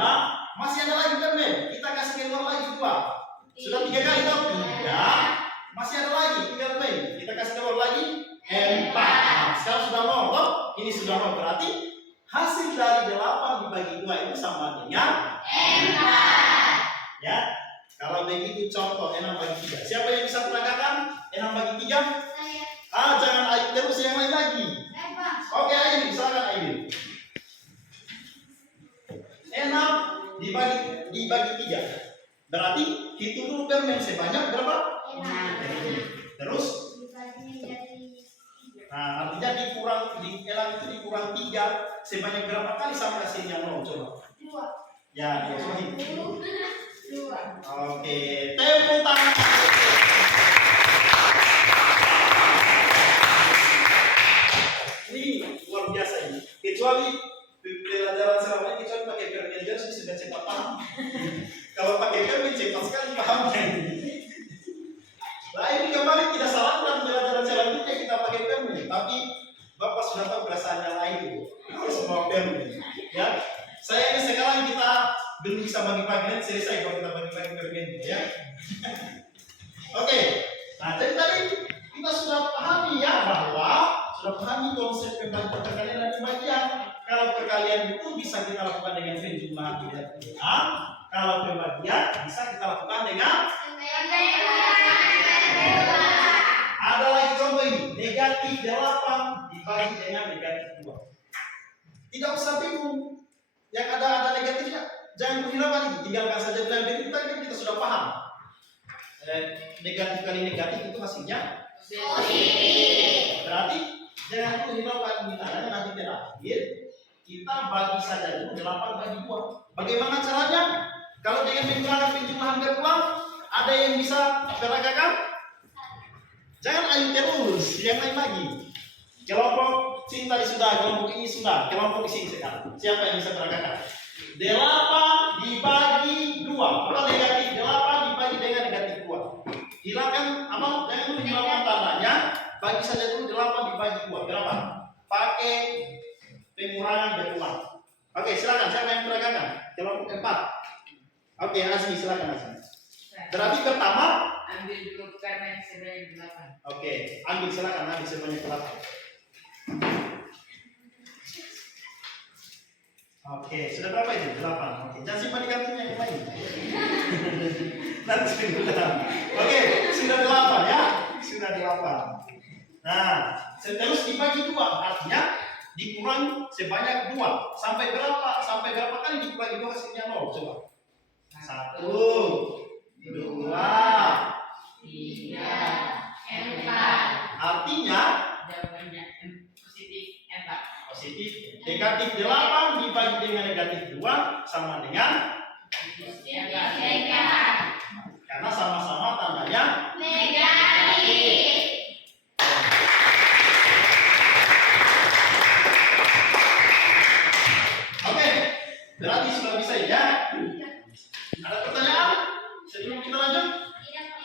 Masih ada lagi permen. Kita kasih keluar lagi 2. Sudah 3 kali toh? 3. Masih ada lagi 3 permen. Kita kasih keluar lagi 4. Nah, sekarang sudah 0 toh? Ini sudah 0 berarti hasil dari 8 dibagi 2 itu sama dengan 4. Ya. Kalau begitu contoh 6 bagi 3. Siapa yang bisa peragakan 6 bagi 3? Saya. Jangan Aib terus, yang lain lagi. Oke, Aib, silakan Aib. 6 dibagi 3. Berarti hitung dulu permen sebanyak berapa? 6. Terus Dibagi menjadi 3. nah, artinya elang itu dikurang 3 sebanyak berapa kali sampai hasilnya 0? Coba. 2. Ya, coba hitung. 2. Oke, tepuk tangan. Ini luar biasa ini. Kecuali pelajaran selama ini, kecuali pakai permen jelas sudah cepat paham. Kalau pakai permen cepat sekali pahamnya ini. Nah ini kembali tidak salah dalam pelajaran selanjutnya kita pakai permen, tapi Bapak sudah tahu perasaannya lain itu. Semua permen, ya. Sayangnya sekarang kita belum bisa bagi-bagi, nanti selesai kalau kita bagi-bagi permen, ya. Oke, nah jadi tadi kita sudah pahami ya bahwa sudah pahami konsep perkalian dan pembagian. Kalau perkalian itu bisa kita lakukan dengan penjumlahan tidak. Kalau pembagian bisa kita lakukan dengan ada lagi contoh ini, negatif 8 dibagi dengan negatif 2. Tidak usah bingung. Yang ada negatifnya, jangan menghiraukan itu, tinggalkan saja bilang begitu tadi kita sudah paham. Negatif kali negatif itu hasilnya positif. Berarti jangan menghiraukan ini tandanya, nanti terakhir kita bagi saja dulu 8 bagi 2. Bagaimana caranya? Kalau dengan menggunakan penjumlahan berulang, ada yang bisa peragakan? Jangan ayo terus, yang lain lagi. Kelompok sini tadi sudah, kelompok ini sudah, kelompok sini sekarang. Siapa yang bisa peragakan? 8 dibagi 2. Apa negatif 8 dibagi dengan negatif 2. Hilangkan apa? Jangan menghilangkan tandanya. Bagi saja dulu 8 dibagi 2. Berapa? Pakai pengurangan berulang. Oke, silakan. Siapa yang peragakan? Kelompok 4. Oke, Asmi silakan Asmi. Berarti pertama ambil dulu permen sebanyak 8. Oke, ambil silakan ambil sebanyak 8. Oke, sudah berapa itu? 8. Oke, jangan simpan di kartunya yang lain. Nanti sudah. Oke, sudah 8 ya. Sudah 8. Nah, terus dibagi 2, artinya dikurangi sebanyak 2. Sampai berapa? Sampai berapa kali dikurangi 2 hasilnya 0? Coba. 1, 2, 3, 4. Artinya Jawabannya positif 4. positif. Negatif 8 dibagi dengan negatif 2 sama dengan karena sama-sama tandanya negatif. Oke, berarti sudah bisa ya. Ada pertanyaan sebelum kita lanjut?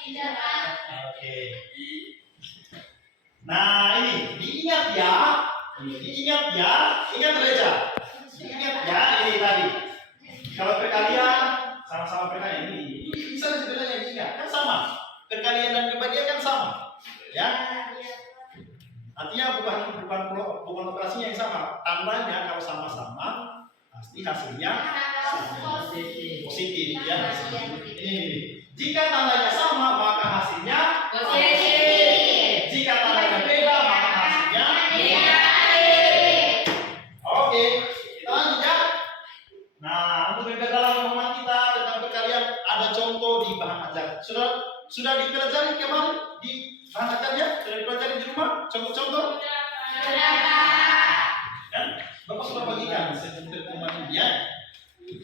Tidak. Oke. Nah ini diingat ya, diingat ya, ingat Reza, diingat ya ini tadi. Kalau perkalian sama-sama perkalian ini bisa sebenarnya diingat kan sama. Perkalian dan pembagian kan sama, ya. Artinya bukan operasinya yang sama. Tandanya kalau sama-sama pasti hasilnya positif ya. Ini. Jika tandanya sama maka hasilnya Positif. jika tandanya beda mengajar. Sudah dipelajari kemarin di bahan ajarnya? Sudah dipelajari di rumah? Contoh-contoh? Kan? Bapak sudah bagikan sebentar kemarin ya.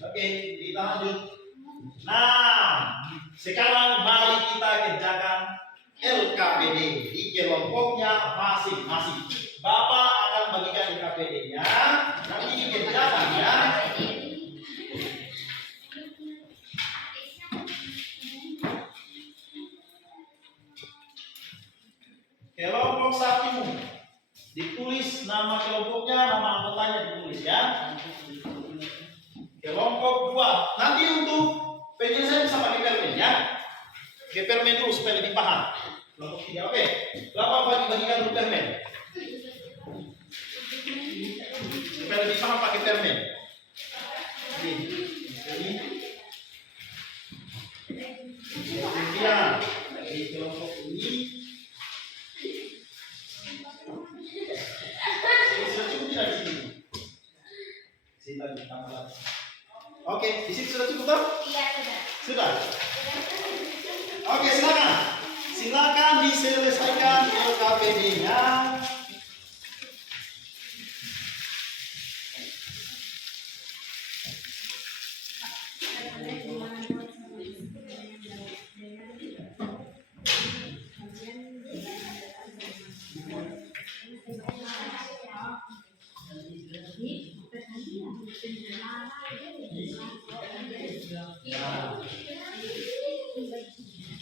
Oke, kita lanjut. Nah, sekarang mari kita kerjakan LKPD di kelompoknya masing-masing. Bapak akan bagikan LKPD-nya, nanti dikerjakan ya. Kelompok 1 ditulis nama kelompoknya, nama anggotanya ditulis ya. Kelompok 2 nanti untuk penyelesaian bisa pakai permen ya. Pakai permen dulu supaya lebih paham. Kelompok 3 oke. Bapak bagi-bagikan dulu permen supaya lebih paham pakai permen. Ini kemudian di kelompok ini sudah cukup tidak di sini? Sini lagi tambah lagi. Oke, di sini sudah cukup toh? Iya, sudah. Sudah. Oke, silakan. Silakan diselesaikan LKPD-nya.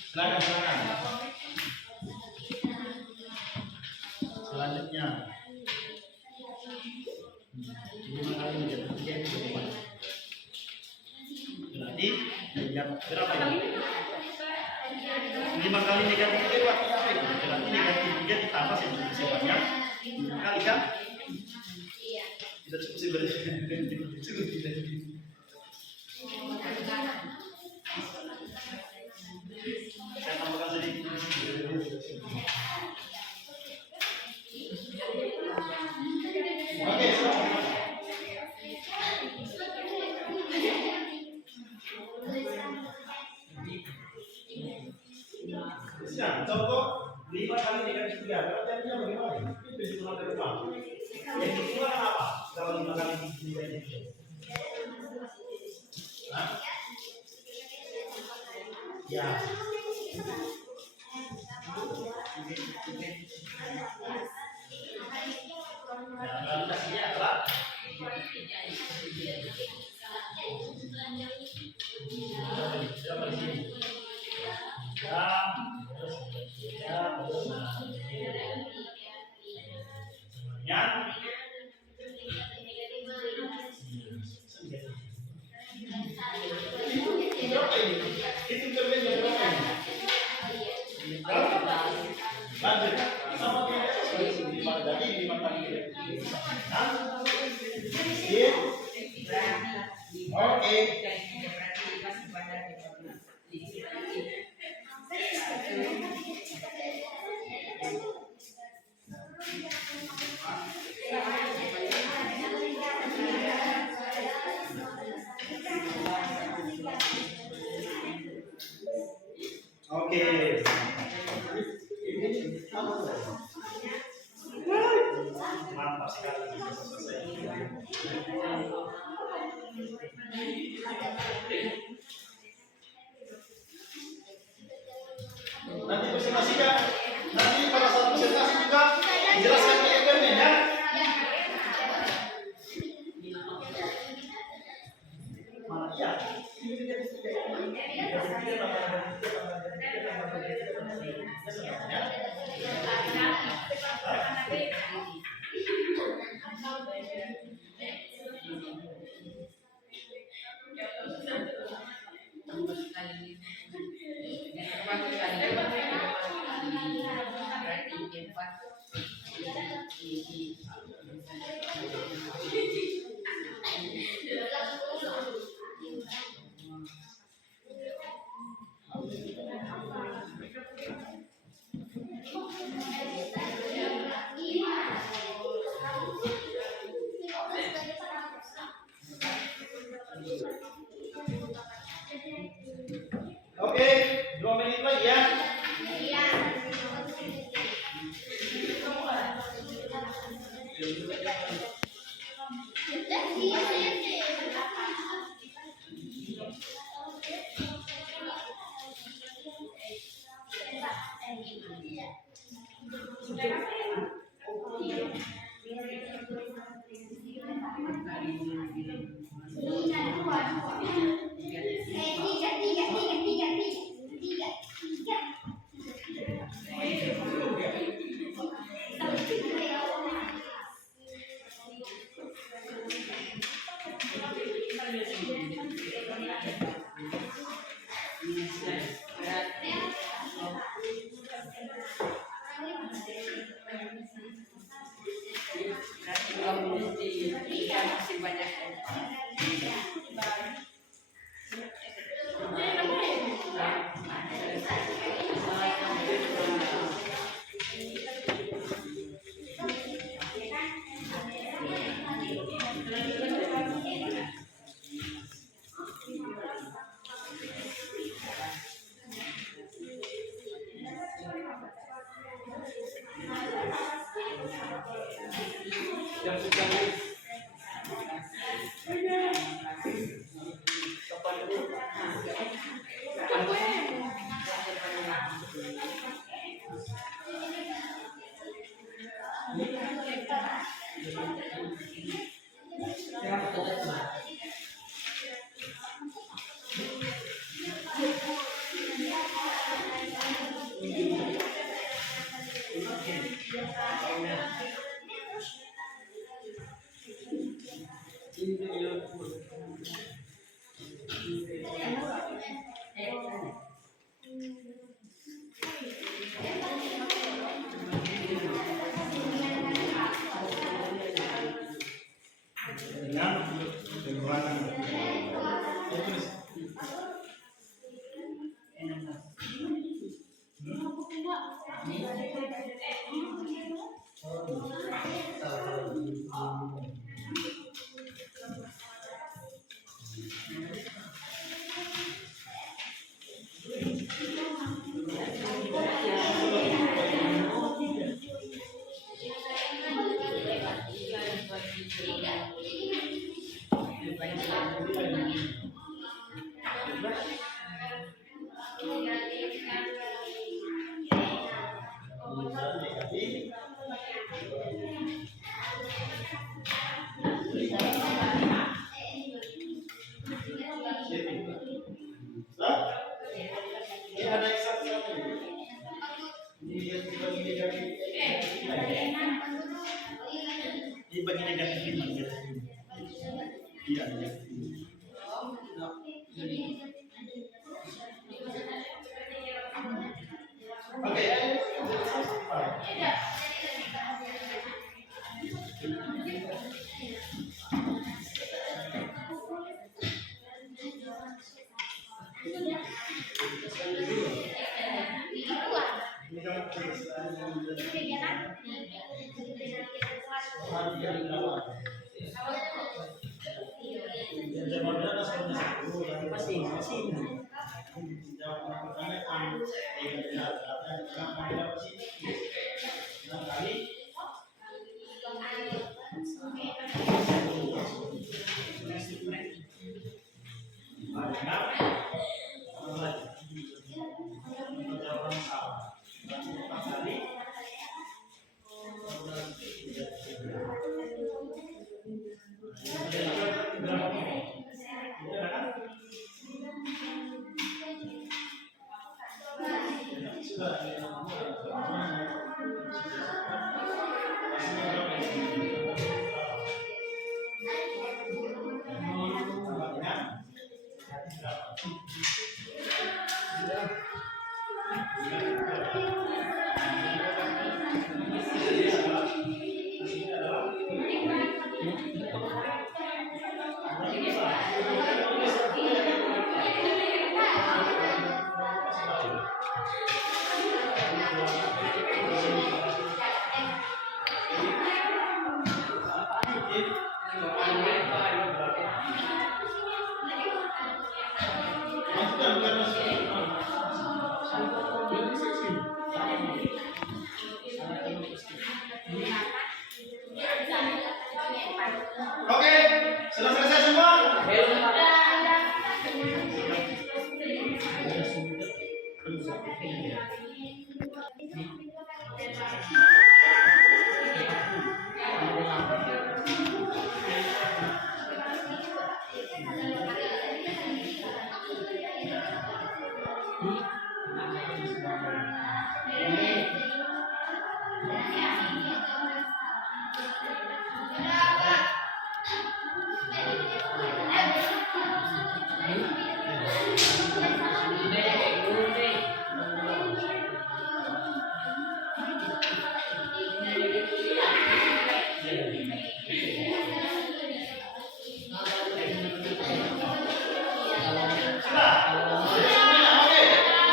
Silakan. Selanjutnya. Berarti berapa ini? 5 kali negatif 3 itu artinya apa itu? Berarti negatif 3 ditambah sebanyak 5 kali kan? Tidak cukup sebenarnya. Cukup tidak. Saya tambahkan sedikit. Oke, silakan. Siap, contoh 5 kali negatif 3. Berarti artinya bagaimana? Ini perhitungan dari depan. Yang dikeluarkan apa? Kalau 5 kali negatif 3. Hah? Ya. Realisasinya adalah mantap sekali. Nanti presentasikan, nanti pada saat presentasi juga dijelaskan di eventnya ya. Mana iya? Masih banyak. Dengan kekuatan terus ada satu ini bagi negatif iya Masukkan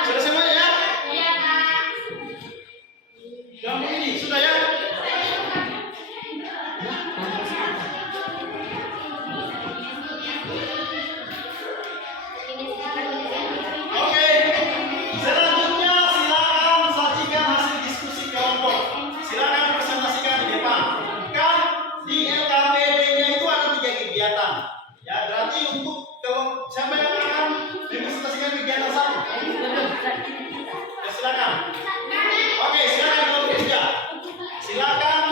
Sudah semuanya ya? Kamu ini sudah ya? Oke. Selanjutnya silakan sajikan hasil diskusi kelompok. Silakan presentasikan di depan. Kan di LKPD-nya itu ada 3 kegiatan. Ya, berarti untuk kalau siapa yang akan mempresentasikan kegiatan 1? Ya, silakan. Oke, silakan kelompok 3. Silakan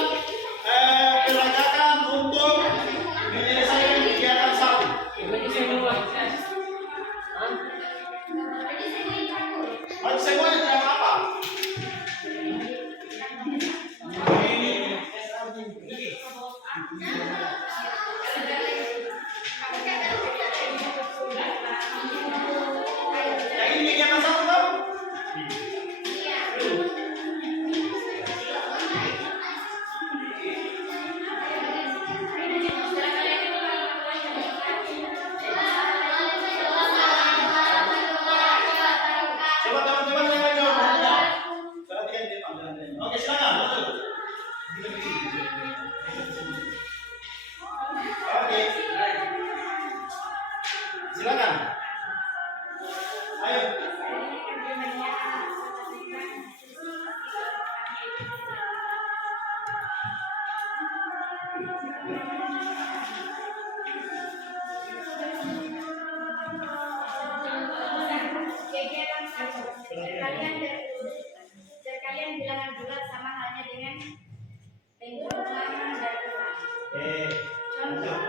peragakan untuk menyelesaikan kegiatan 1. Maju semuanya tidak apa-apa. Yang ini kegiatan 1 kan? Coba teman-teman yang lain jawab. Perhatikan di depan. Oke, silakan. Oke. Silakan. Ayo. Kegiatan 1. Perkalian bilangan bulat sama halnya dengan penjumlahan dan kurang. Contoh,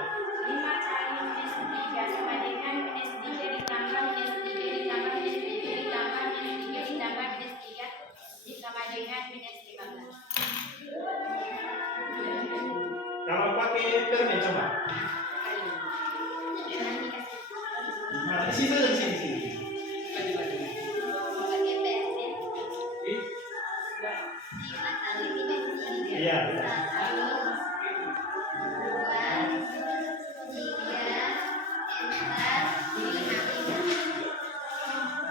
5 kali minus 3 sama dengan minus 3 ditambah minus 3 ditambah minus 3 ditambah minus 3 ditambah minus 3 sama dengan minus 15. Kalau pakai permen coba. Nah, di sini saja, di sini. Pakai permen. 5 kali minus 3. Iya. 1, 2, 3, 4, 5.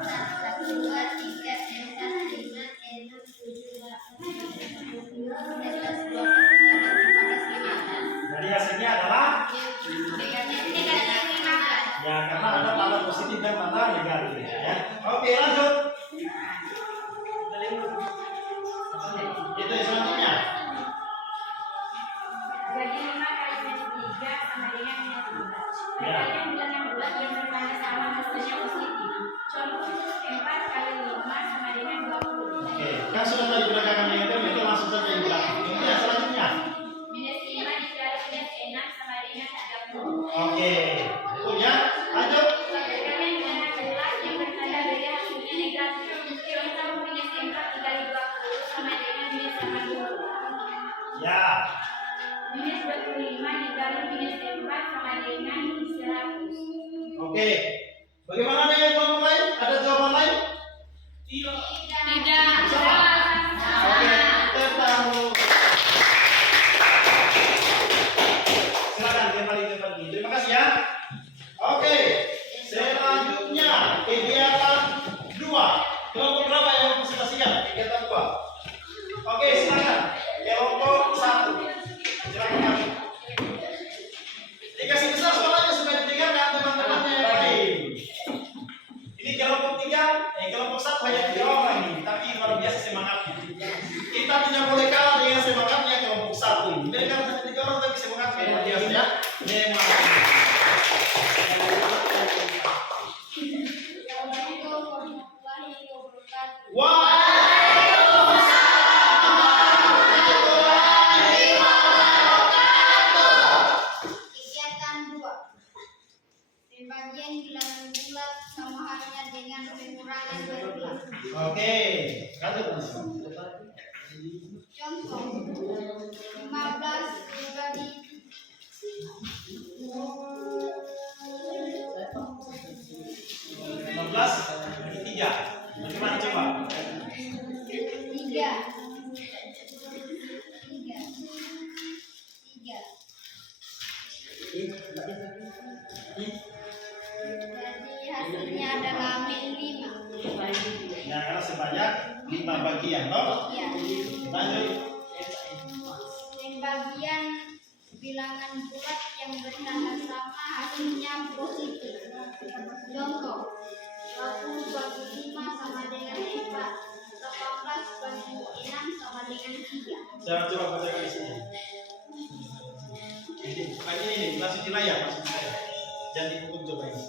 1, 2, 3, 4, 5, 6, 7, 8, 9, 10, 11, 12, 13, 14, 15. Jadi hasilnya adalah Negatif 15. ya karena ada tanda positif dan tanda negatif ya. Oke, lanjut. Itu yang selanjutnya. Bagi 5 kali minus 3 sama dengan minus 15. Ya. Perkalian bilangan bulat yang bertanda sama hasilnya positif. Contoh, 4 kali 5 sama dengan 20. Oke, kan sudah tadi peragakan yang permen itu langsung saja yang bilang. Kemudian selanjutnya. Minus 5 dikali minus 6 sama dengan 30. Oke, betul ya. Lanjut. Perkalian bilangan bulat yang bertanda beda hasilnya negatif. Contoh, minus 4 dikali 20 sama dengan minus 80. Ya. Minus 25 dikali minus 4 sama dengan 100. Oke. Bagaimana dengan kelompok lain? Ada jawaban lain? Tidak. Sama. Oke, tertahu. Silakan kembali. Terima kasih ya. Oke. Selanjutnya kegiatan 2. Kelompok berapa yang mempresentasikan? Kegiatan 2. Oke, silakan. Kelompok 1. Silakan masuk. Dikasih besar suaranya supaya didengarkan teman-temannya yang lain. Ini kelompok 3, kelompok 1 hanya 3 orang ini, tapi luar biasa semangatnya. Kita tidak boleh kalah dengan semangatnya kelompok 1 ini. Mereka hanya 3 orang tapi semangatnya luar biasa ya. Memang. Kegiatan 2. Pembagian bilangan bulat sama halnya dengan pengurangan berulang. Oke, lanjut. Contoh 15 dibagi 15 bagi 3. Bagaimana coba? 3. Jadi hasilnya adalah min 5. Ya, karena sebanyak 5 bagian, toh? Ya. Lanjut. Pembagian bilangan bulat yang bertanda sama hasilnya positif. Contoh 20 bagi 5 sama dengan 4. 18 bagi 6 sama dengan 3. Saya coba bacakan di sini. Ini masih di layar, Jangan dibuka coba ini.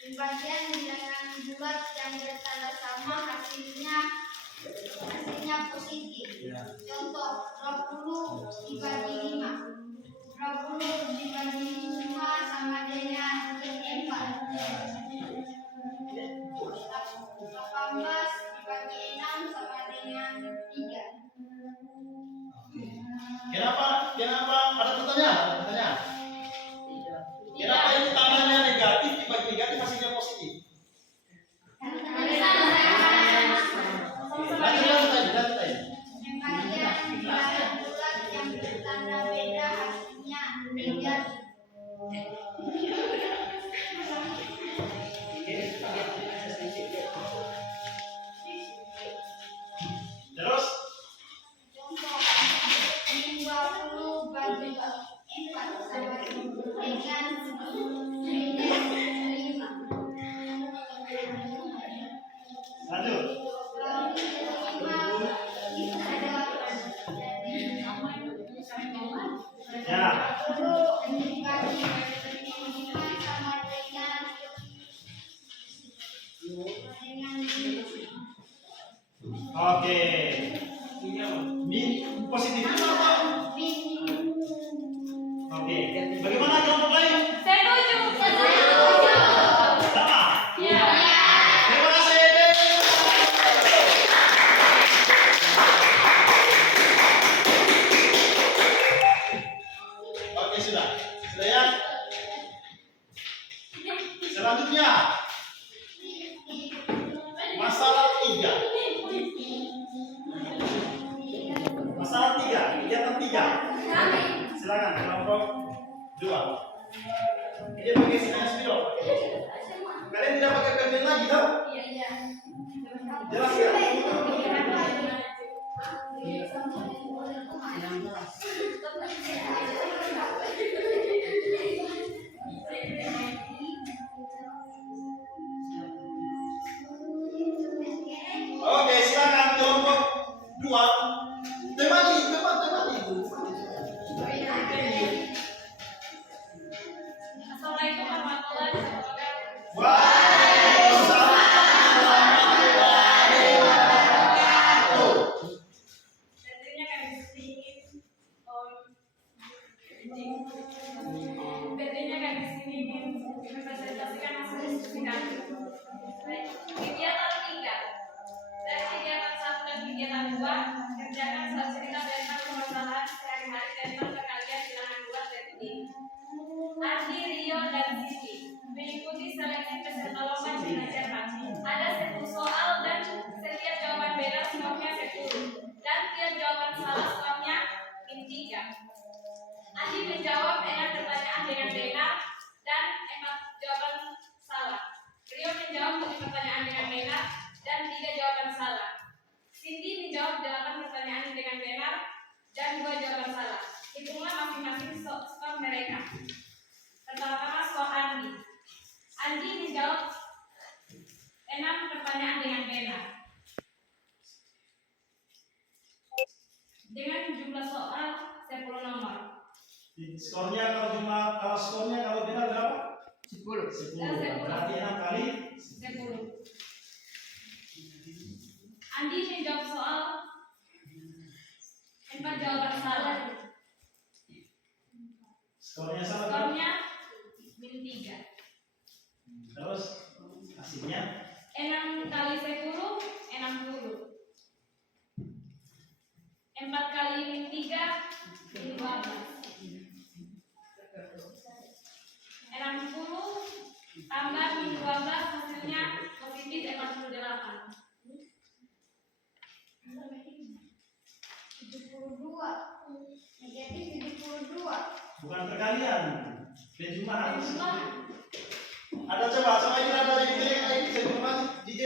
Pembagian bilangan bulat yang bertanda sama hasilnya positif. Ya. Contoh 20 dibagi 5. 20 dibagi 5 sama dengan 4. 18 dibagi 6 sama dengan 3. Kenapa? Ada pertanyaan? Kenapa ini tandanya negatif dibagi negatif hasilnya positif? Lanjut. Pembagian bilangan bulat yang bertanda beda hasilnya negatif. Terus? Contoh 20 bagi 4 sama dengan minus 5. Lanjut. Ya. Oke. Min positif itu apa? Oke. Bagaimana kelompok lain? Sama. Terima kasih. Oke, sudah ya. Selanjutnya masalah 3. Kegiatan 3. Silakan kelompok 2. Ini pakai sinus video. Kalian tidak pakai pensil lagi, toh? Jelas ya? Oke, silakan kelompok 2. Temani. Assalamualaikum warahmatullahi wabarakatuh. Waalaikumsalam warahmatullahi wabarakatuh. Tentunya kami sini ingin mempresentasikan hasil diskusi kami. Baik, kegiatan 3. Dari kegiatan 1 dan kegiatan 2, kerjakan suatu cerita tentang permasalahan sehari-hari tentang perkalian bilangan bulat dan ini. Andi, Rio, dan Siti mengikuti seleksi peserta lomba cerita cermat. Ada 10 soal dan setiap jawaban benar skornya 10 dan tiap jawaban salah skornya min 3. Andi menjawab 6 pertanyaan dengan benar dan 4 jawaban salah. Rio menjawab 7 pertanyaan dengan benar dan 3 jawaban salah. Cindy menjawab 8 pertanyaan dengan benar dan 2 jawaban salah. Hitunglah masing-masing skor mereka. Pertama-tama skor Andi. Andi menjawab 6 pertanyaan dengan benar. Dengan jumlah soal 10 nomor. Skornya kalau benar berapa? 10. 10. Berarti 6 kali 10. Andi menjawab soal empat jawaban salah. Skornya sama. Skornya -3. Terus hasilnya 6 kali 10 60. 4 kali -3 12. 60 tambah -12 hasilnya positif 48. 72 negatif 72. bukan perkalian, penjumlahan. Jumlah Ada coba sama ini ada di pilih sejumlah DJ.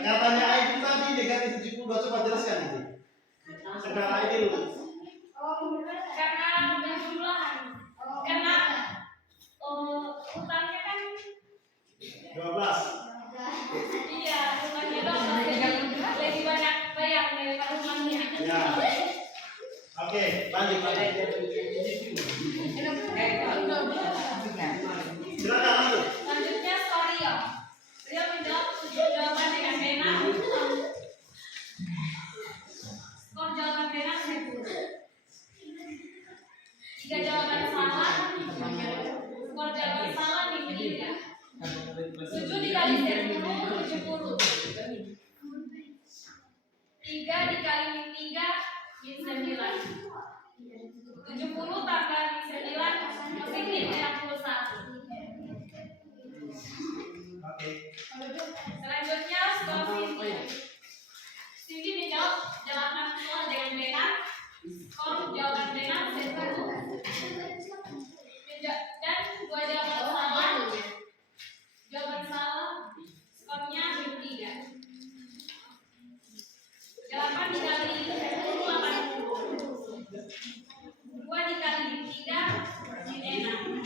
Katanya itu tadi negatif 72, coba jelaskan ini. Sekarang ini dulu. karena penjumlahan. Karena utangnya kan 12. iya, utangnya dong lebih banyak bayar daripada utangnya. Ya. Oke, lanjut. Silakan lanjut. Selanjutnya Rio. Rio menjawab 7 jawaban dengan benar. Skor jawaban benar 10. 3 jawaban salah. Skor jawaban salah -3. 7 dikali 10 70. 3 dikali -3 -9. 70 tambah -9 positif 61. Oke. Selanjutnya skor Cindy. Cindy menjawab jawaban soal dengan benar. Skor jawaban benar 10. Dan 2 jawaban salah. Jawaban salah skornya 3. 8 dikali 10 80. 2 dikali 3 6.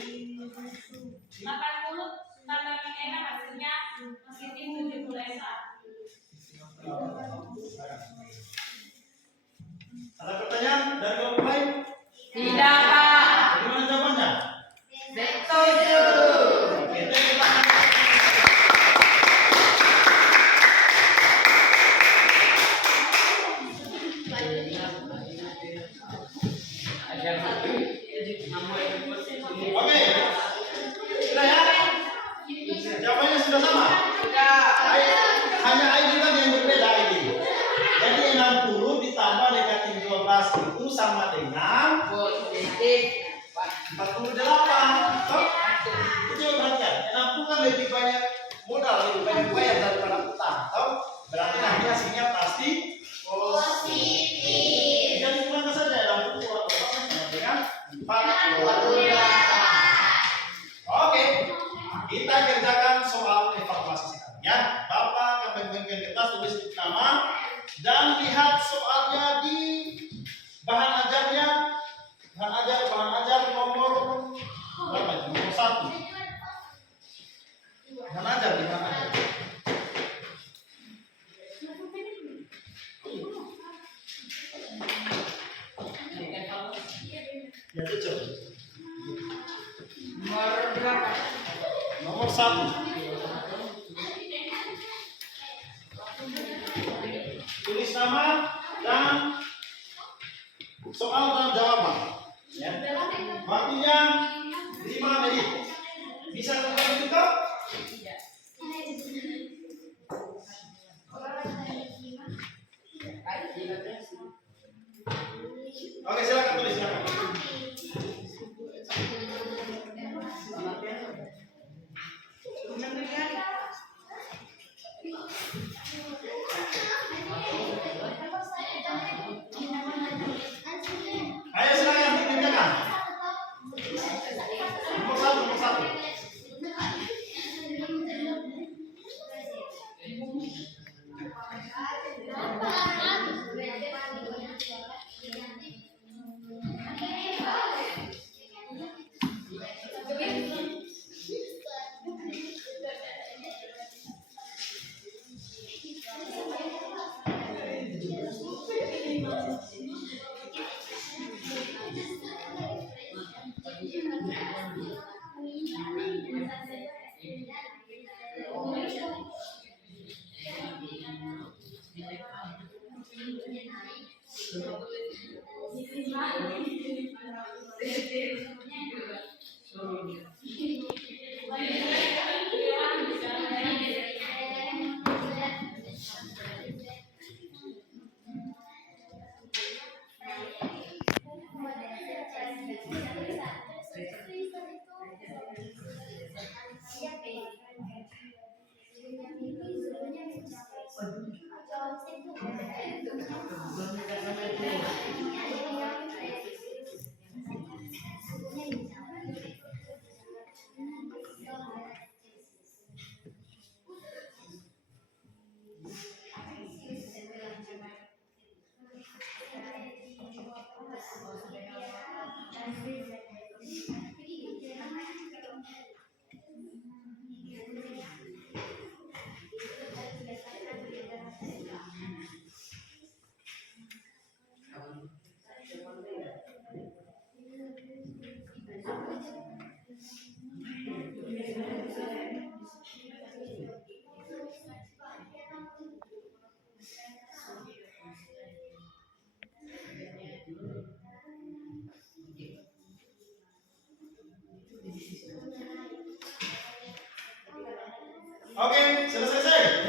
80 tambah -6 hasilnya positif 71. Ada pertanyaan dari kelompok lain? Tidak, Pak. Bagaimana jawabannya? Setuju. Oke, kita Oke. Sudah ya? Jawabannya sudah sama? Hanya ID tadi yang berbeda ini. Jadi 60 ditambah negatif 12 itu sama dengan Positif 48. Toh? Itu perhatikan. 60 kan lebih banyak modal, lebih banyak bayar daripada utang. Tahu? Berarti nanti hasilnya pasti positif. Jadi kurang saja 60 kurang sama dengan 48. Oke, kita kerjakan soal evaluasi sekarang ya. Bapak akan bagikan kertas, tulis nama dan lihat soalnya di bahan ajarnya. Bahan ajar nomor berapa? Nomor 1. Bahan ajar di bahan ajar. Ya cocok. nomor berapa? Nomor 1. Tulis nama dan soal dan jawaban. Ya. Waktunya 5 menit. Bisa kembali juga? Oke, silakan tulis silakan. Ayo silakan dikerjakan. Nomor 1, nomor 1. Oke, selesai.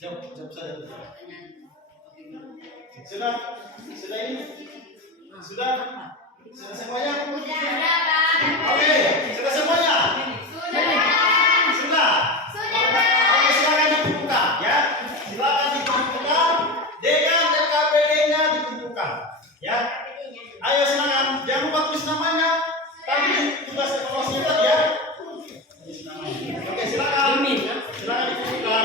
Jawab saja. Sudah ini? Sudah semuanya? Oke, sudah semuanya? Sudah. Oke, silakan dibuka ya. Silakan dibuka dengan LKPD-nya dibuka ya. Ayo silakan, jangan lupa tulis namanya. Tapi tugas evaluasinya tadi ya. Oke, silakan. Silakan dibuka.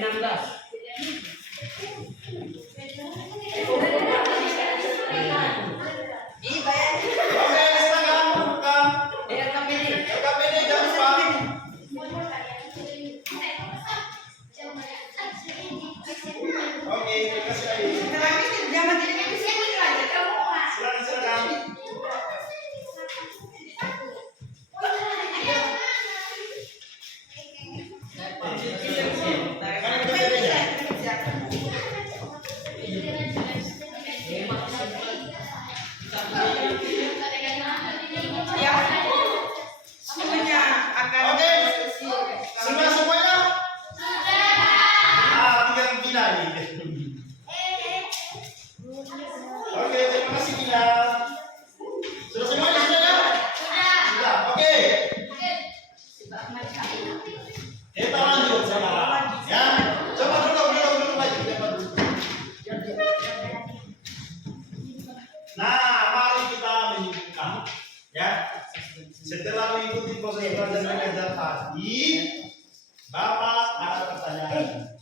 16. Oke, silakan buka. LKPD jangan lupa. Oke, terima kasih. Silakan. Oke, semuanya? Tinggal Gina nih. Oke, terima kasih Gina. Sudah semuanya sudah? Sudah. Oke. Kita lanjut sekarang. Ya, coba dulu lagi. Nah, mari kita menyebutkan ya. Setelah mengikuti proses belajar mengajar tadi, Bapak ada pertanyaan.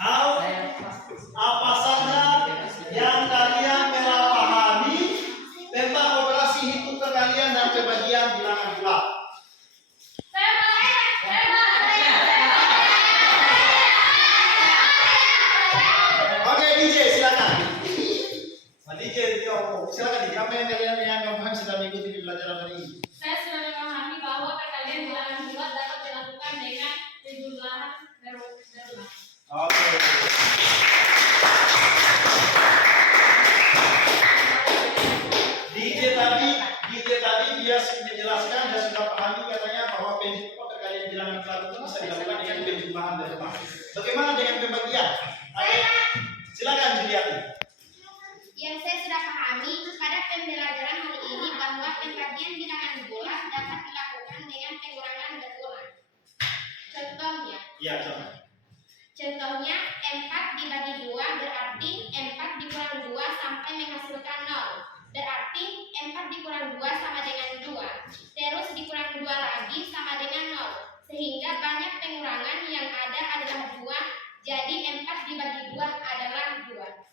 Hal apa saja yang kalian telah pahami tentang operasi hitung perkalian dan pembagian bilangan bulat? Oke, DJ silakan. DJ, silakan DJ. Apa yang kalian sudah mengikuti pelajaran hari ini? Saya sudah memahami bahwa perkalian bilangan bulat dapat dilakukan dengan penjumlahan berulang. Oke. DJ tadi dia menjelaskan dan sudah pahami katanya bahwa perkalian bilangan bulat itu bisa dilakukan dengan penjumlahan berulang. Bagaimana dengan pembagian? Oke. Silakan Juliati. Yang saya sudah pahami pada pembelajaran hari ini bahwa pembagian bilangan bulat dapat dilakukan dengan pengurangan berulang. Contohnya. Iya, coba. Contohnya 4 dibagi 2 berarti 4 dikurang 2 sampai menghasilkan 0. Berarti 4 dikurang 2 sama dengan 2. Terus dikurang 2 lagi sama dengan 0. Sehingga banyak pengurangan yang ada adalah 2. Jadi 4 dibagi 2 adalah 2.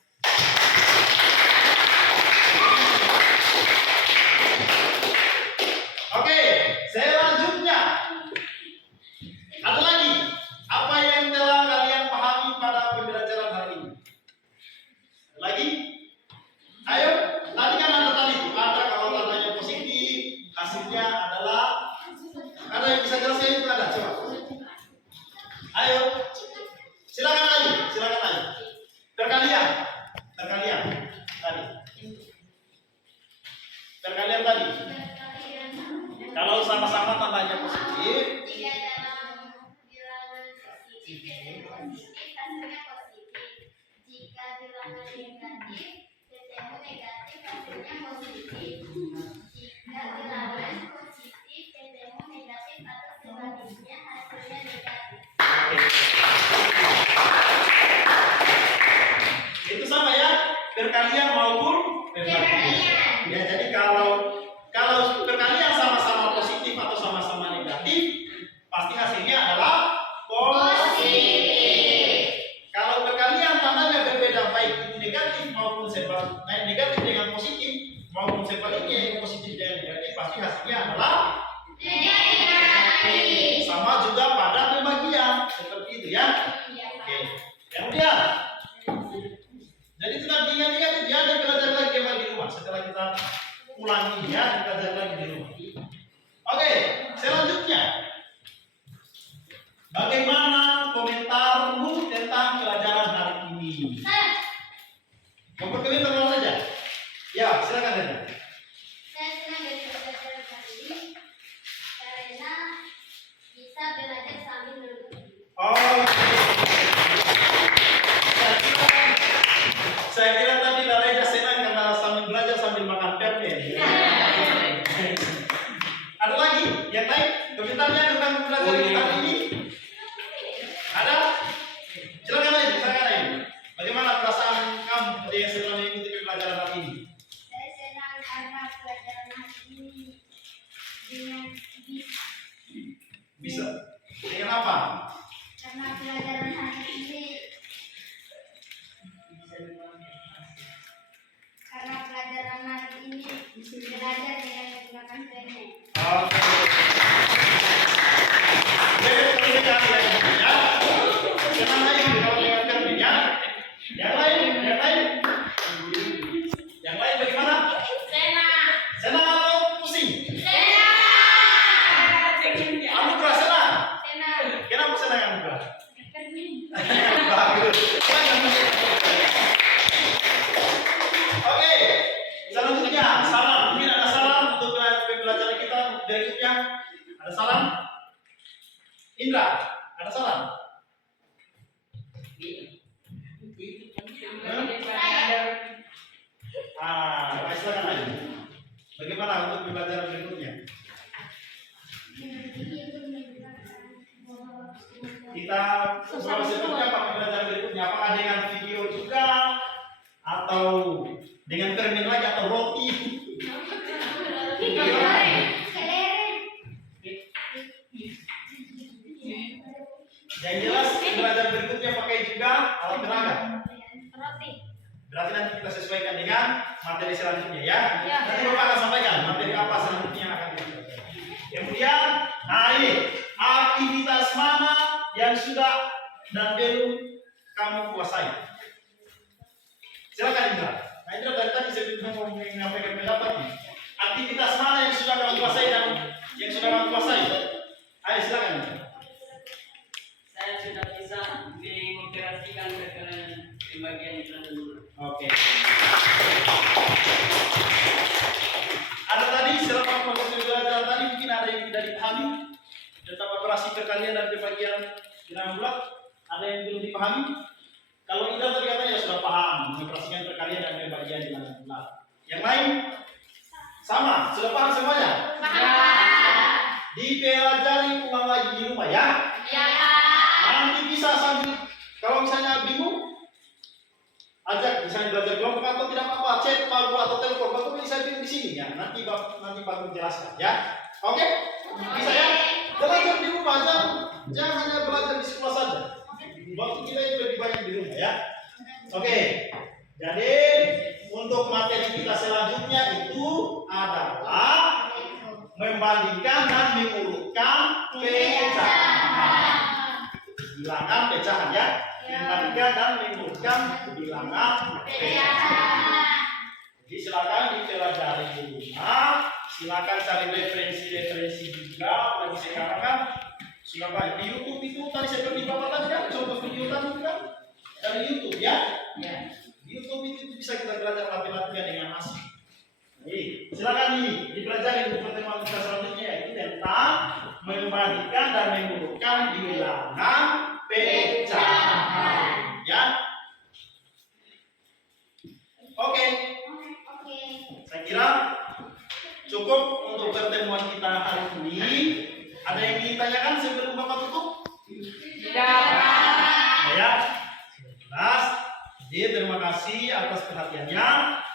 Lagi? Ayo, tadi kan ada tadi tuh, ada kalau tandanya positif, hasilnya adalah ada yang bisa jelasin itu ada, coba. Ayo, silakan lagi. Perkalian tadi. Kalau sama-sama tandanya positif, Jika dalam bilangan positif, hasilnya positif. Jika bilangan negatif, ketemu negatif, hasilnya positif. Jika bilangan positif, ketemu negatif atau sebaliknya, hasilnya negatif. itu sama ya, perkalian maupun Perkalian. ya, jadi kalau perkalian sama-sama positif atau sama-sama negatif, pasti hasilnya adalah positif. Kalau perkalian tandanya berbeda, baik itu negatif maupun sebaliknya, negatif dengan positif maupun sebaliknya positif dengan negatif, pasti hasilnya adalah Negatif. sama juga pada pembagian seperti itu ya. Oke. Kemudian, jadi tidak diingat-ingat, dia ada belajar lagi di rumah. Setelah kita ulangi ya, kita belajar lagi di rumah. Oke, selanjutnya, bagaimana komentarmu tentang pelajaran hari ini? Mau komentar saja? Ya, silakan saja. Saya senang dari pelajaran kali ini karena bisa belajar sambil menunggu. Oh, saya kira tadi Lareja senang karena sambil belajar sambil makan permen. Ada lagi yang lain komentarnya tentang pelajaran kita hari ini? Ada? Silakan lain. Bagaimana perasaan kamu yang sedang mengikuti pelajaran hari ini? Saya senang karena pelajaran hari ini dengan Bisa. Dengan apa? karena pelajaran hari ini belajar dengan menggunakan permen. Oke. Jangan lain kalau dengan permen ya. Yang lain bagaimana? Senang atau pusing? Anugerah senang. Kenapa senang anugerah? Bagus. Oke, selanjutnya salam. Mungkin ada salam untuk pembelajaran kita berikutnya. Ada salam? Indra, ada salam? Silakan lagi. Bagaimana untuk pembelajaran berikutnya? Kita seperti apa pembelajaran berikutnya? Apakah dengan video juga atau dengan permen lagi atau roti? Yang jelas pembelajaran berikutnya pakai juga alat peraga. Berarti nanti kita sesuaikan dengan materi selanjutnya ya. Nanti Bapak akan sampaikan materi apa selanjutnya yang akan kita sampaikan. Kemudian, ini aktivitas mana yang sudah dan belum kamu kuasai? Silakan Indra. Nah Indra dari tadi saya mau menyampaikan pendapat nih. Aktivitas mana yang sudah kamu kuasai dan yang sudah kamu kuasai? Ayo silakan Indra. Saya sudah bisa mengoperasikan tekanan di bagian itu. Oke. Ada tadi selama proses pembelajaran tadi mungkin ada yang tidak dipahami tentang operasi perkalian dan pembagian bilangan bulat. Ada yang belum dipahami? Kalau Indra tadi katanya sudah paham mengoperasikan perkalian dan pembagian bilangan bulat. Yang lain sama, sudah paham semuanya? Dipelajari ulang lagi di rumah ya. Nanti bisa sambil kalau misalnya bingung ajak misalnya belajar kelompok atau tidak apa-apa, chat, Pak atau telepon, Bapak bisa di sini ya. Nanti Pak menjelaskan ya. Oke? Bisa ya? Belajar di rumah aja, jangan hanya belajar di sekolah saja. Waktu kita itu lebih banyak di rumah ya. Oke. Jadi untuk materi kita selanjutnya itu adalah membandingkan dan mengurutkan pecahan. Bilangan pecahan ya. Membandingkan dan mengurutkan memperhatikan bilangan pecahan. Jadi silakan dipelajari di rumah, silakan cari referensi-referensi juga. Lagi saya katakan sudah baik di YouTube itu tadi seperti Bapak tadi kan coba video tadi kan dari YouTube ya. Di YouTube itu bisa kita belajar matematika dengan asik. Jadi silakan ini dipelajari di pertemuan kita selanjutnya yaitu tentang membandingkan dan mengumpulkan bilangan pecahan. Ya. Oke. Saya kira cukup untuk pertemuan kita hari ini. Ada yang ingin ditanyakan sebelum Bapak tutup? Tidak. Ya. Jelas. Jadi terima kasih atas perhatiannya.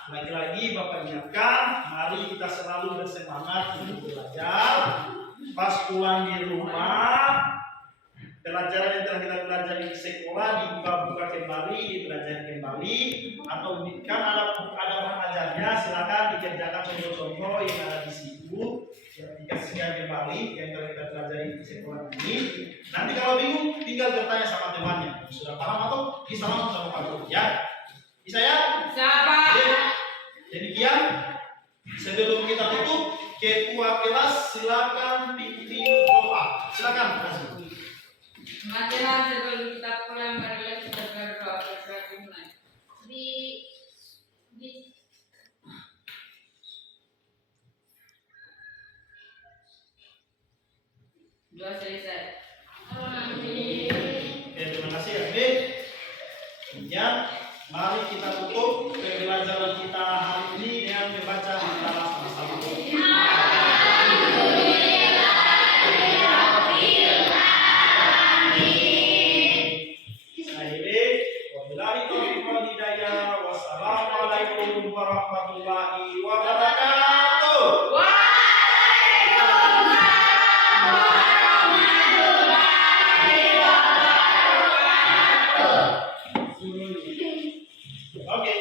Lagi-lagi Bapak ingatkan, mari kita selalu bersemangat untuk belajar. Pas pulang di rumah, pelajaran yang telah kita pelajari di sekolah dibuka-buka kembali, dipelajari kembali, atau kan ada pengajarnya, silakan dikerjakan contoh-contoh yang ada di situ, yang dikasihkan kembali yang telah kita pelajari di sekolah ini. Nanti kalau bingung, tinggal bertanya sama temannya, sudah paham atau bisa langsung sama Pak Guru, ya? Bisa ya? Siapa? Demikian, sebelum kita tutup, ketua kelas silakan pimpin doa. Silakan, kasih. Marilah sebelum kita pulang, marilah kita berdoa bersama. Doa selesai. Oke, terima kasih ya, Bib. Kemudian, mari kita tutup pembelajaran kita hari ini dengan membaca doa sama-sama. Wassalamualaikum warahmatullahi wabarakatuh. Oke.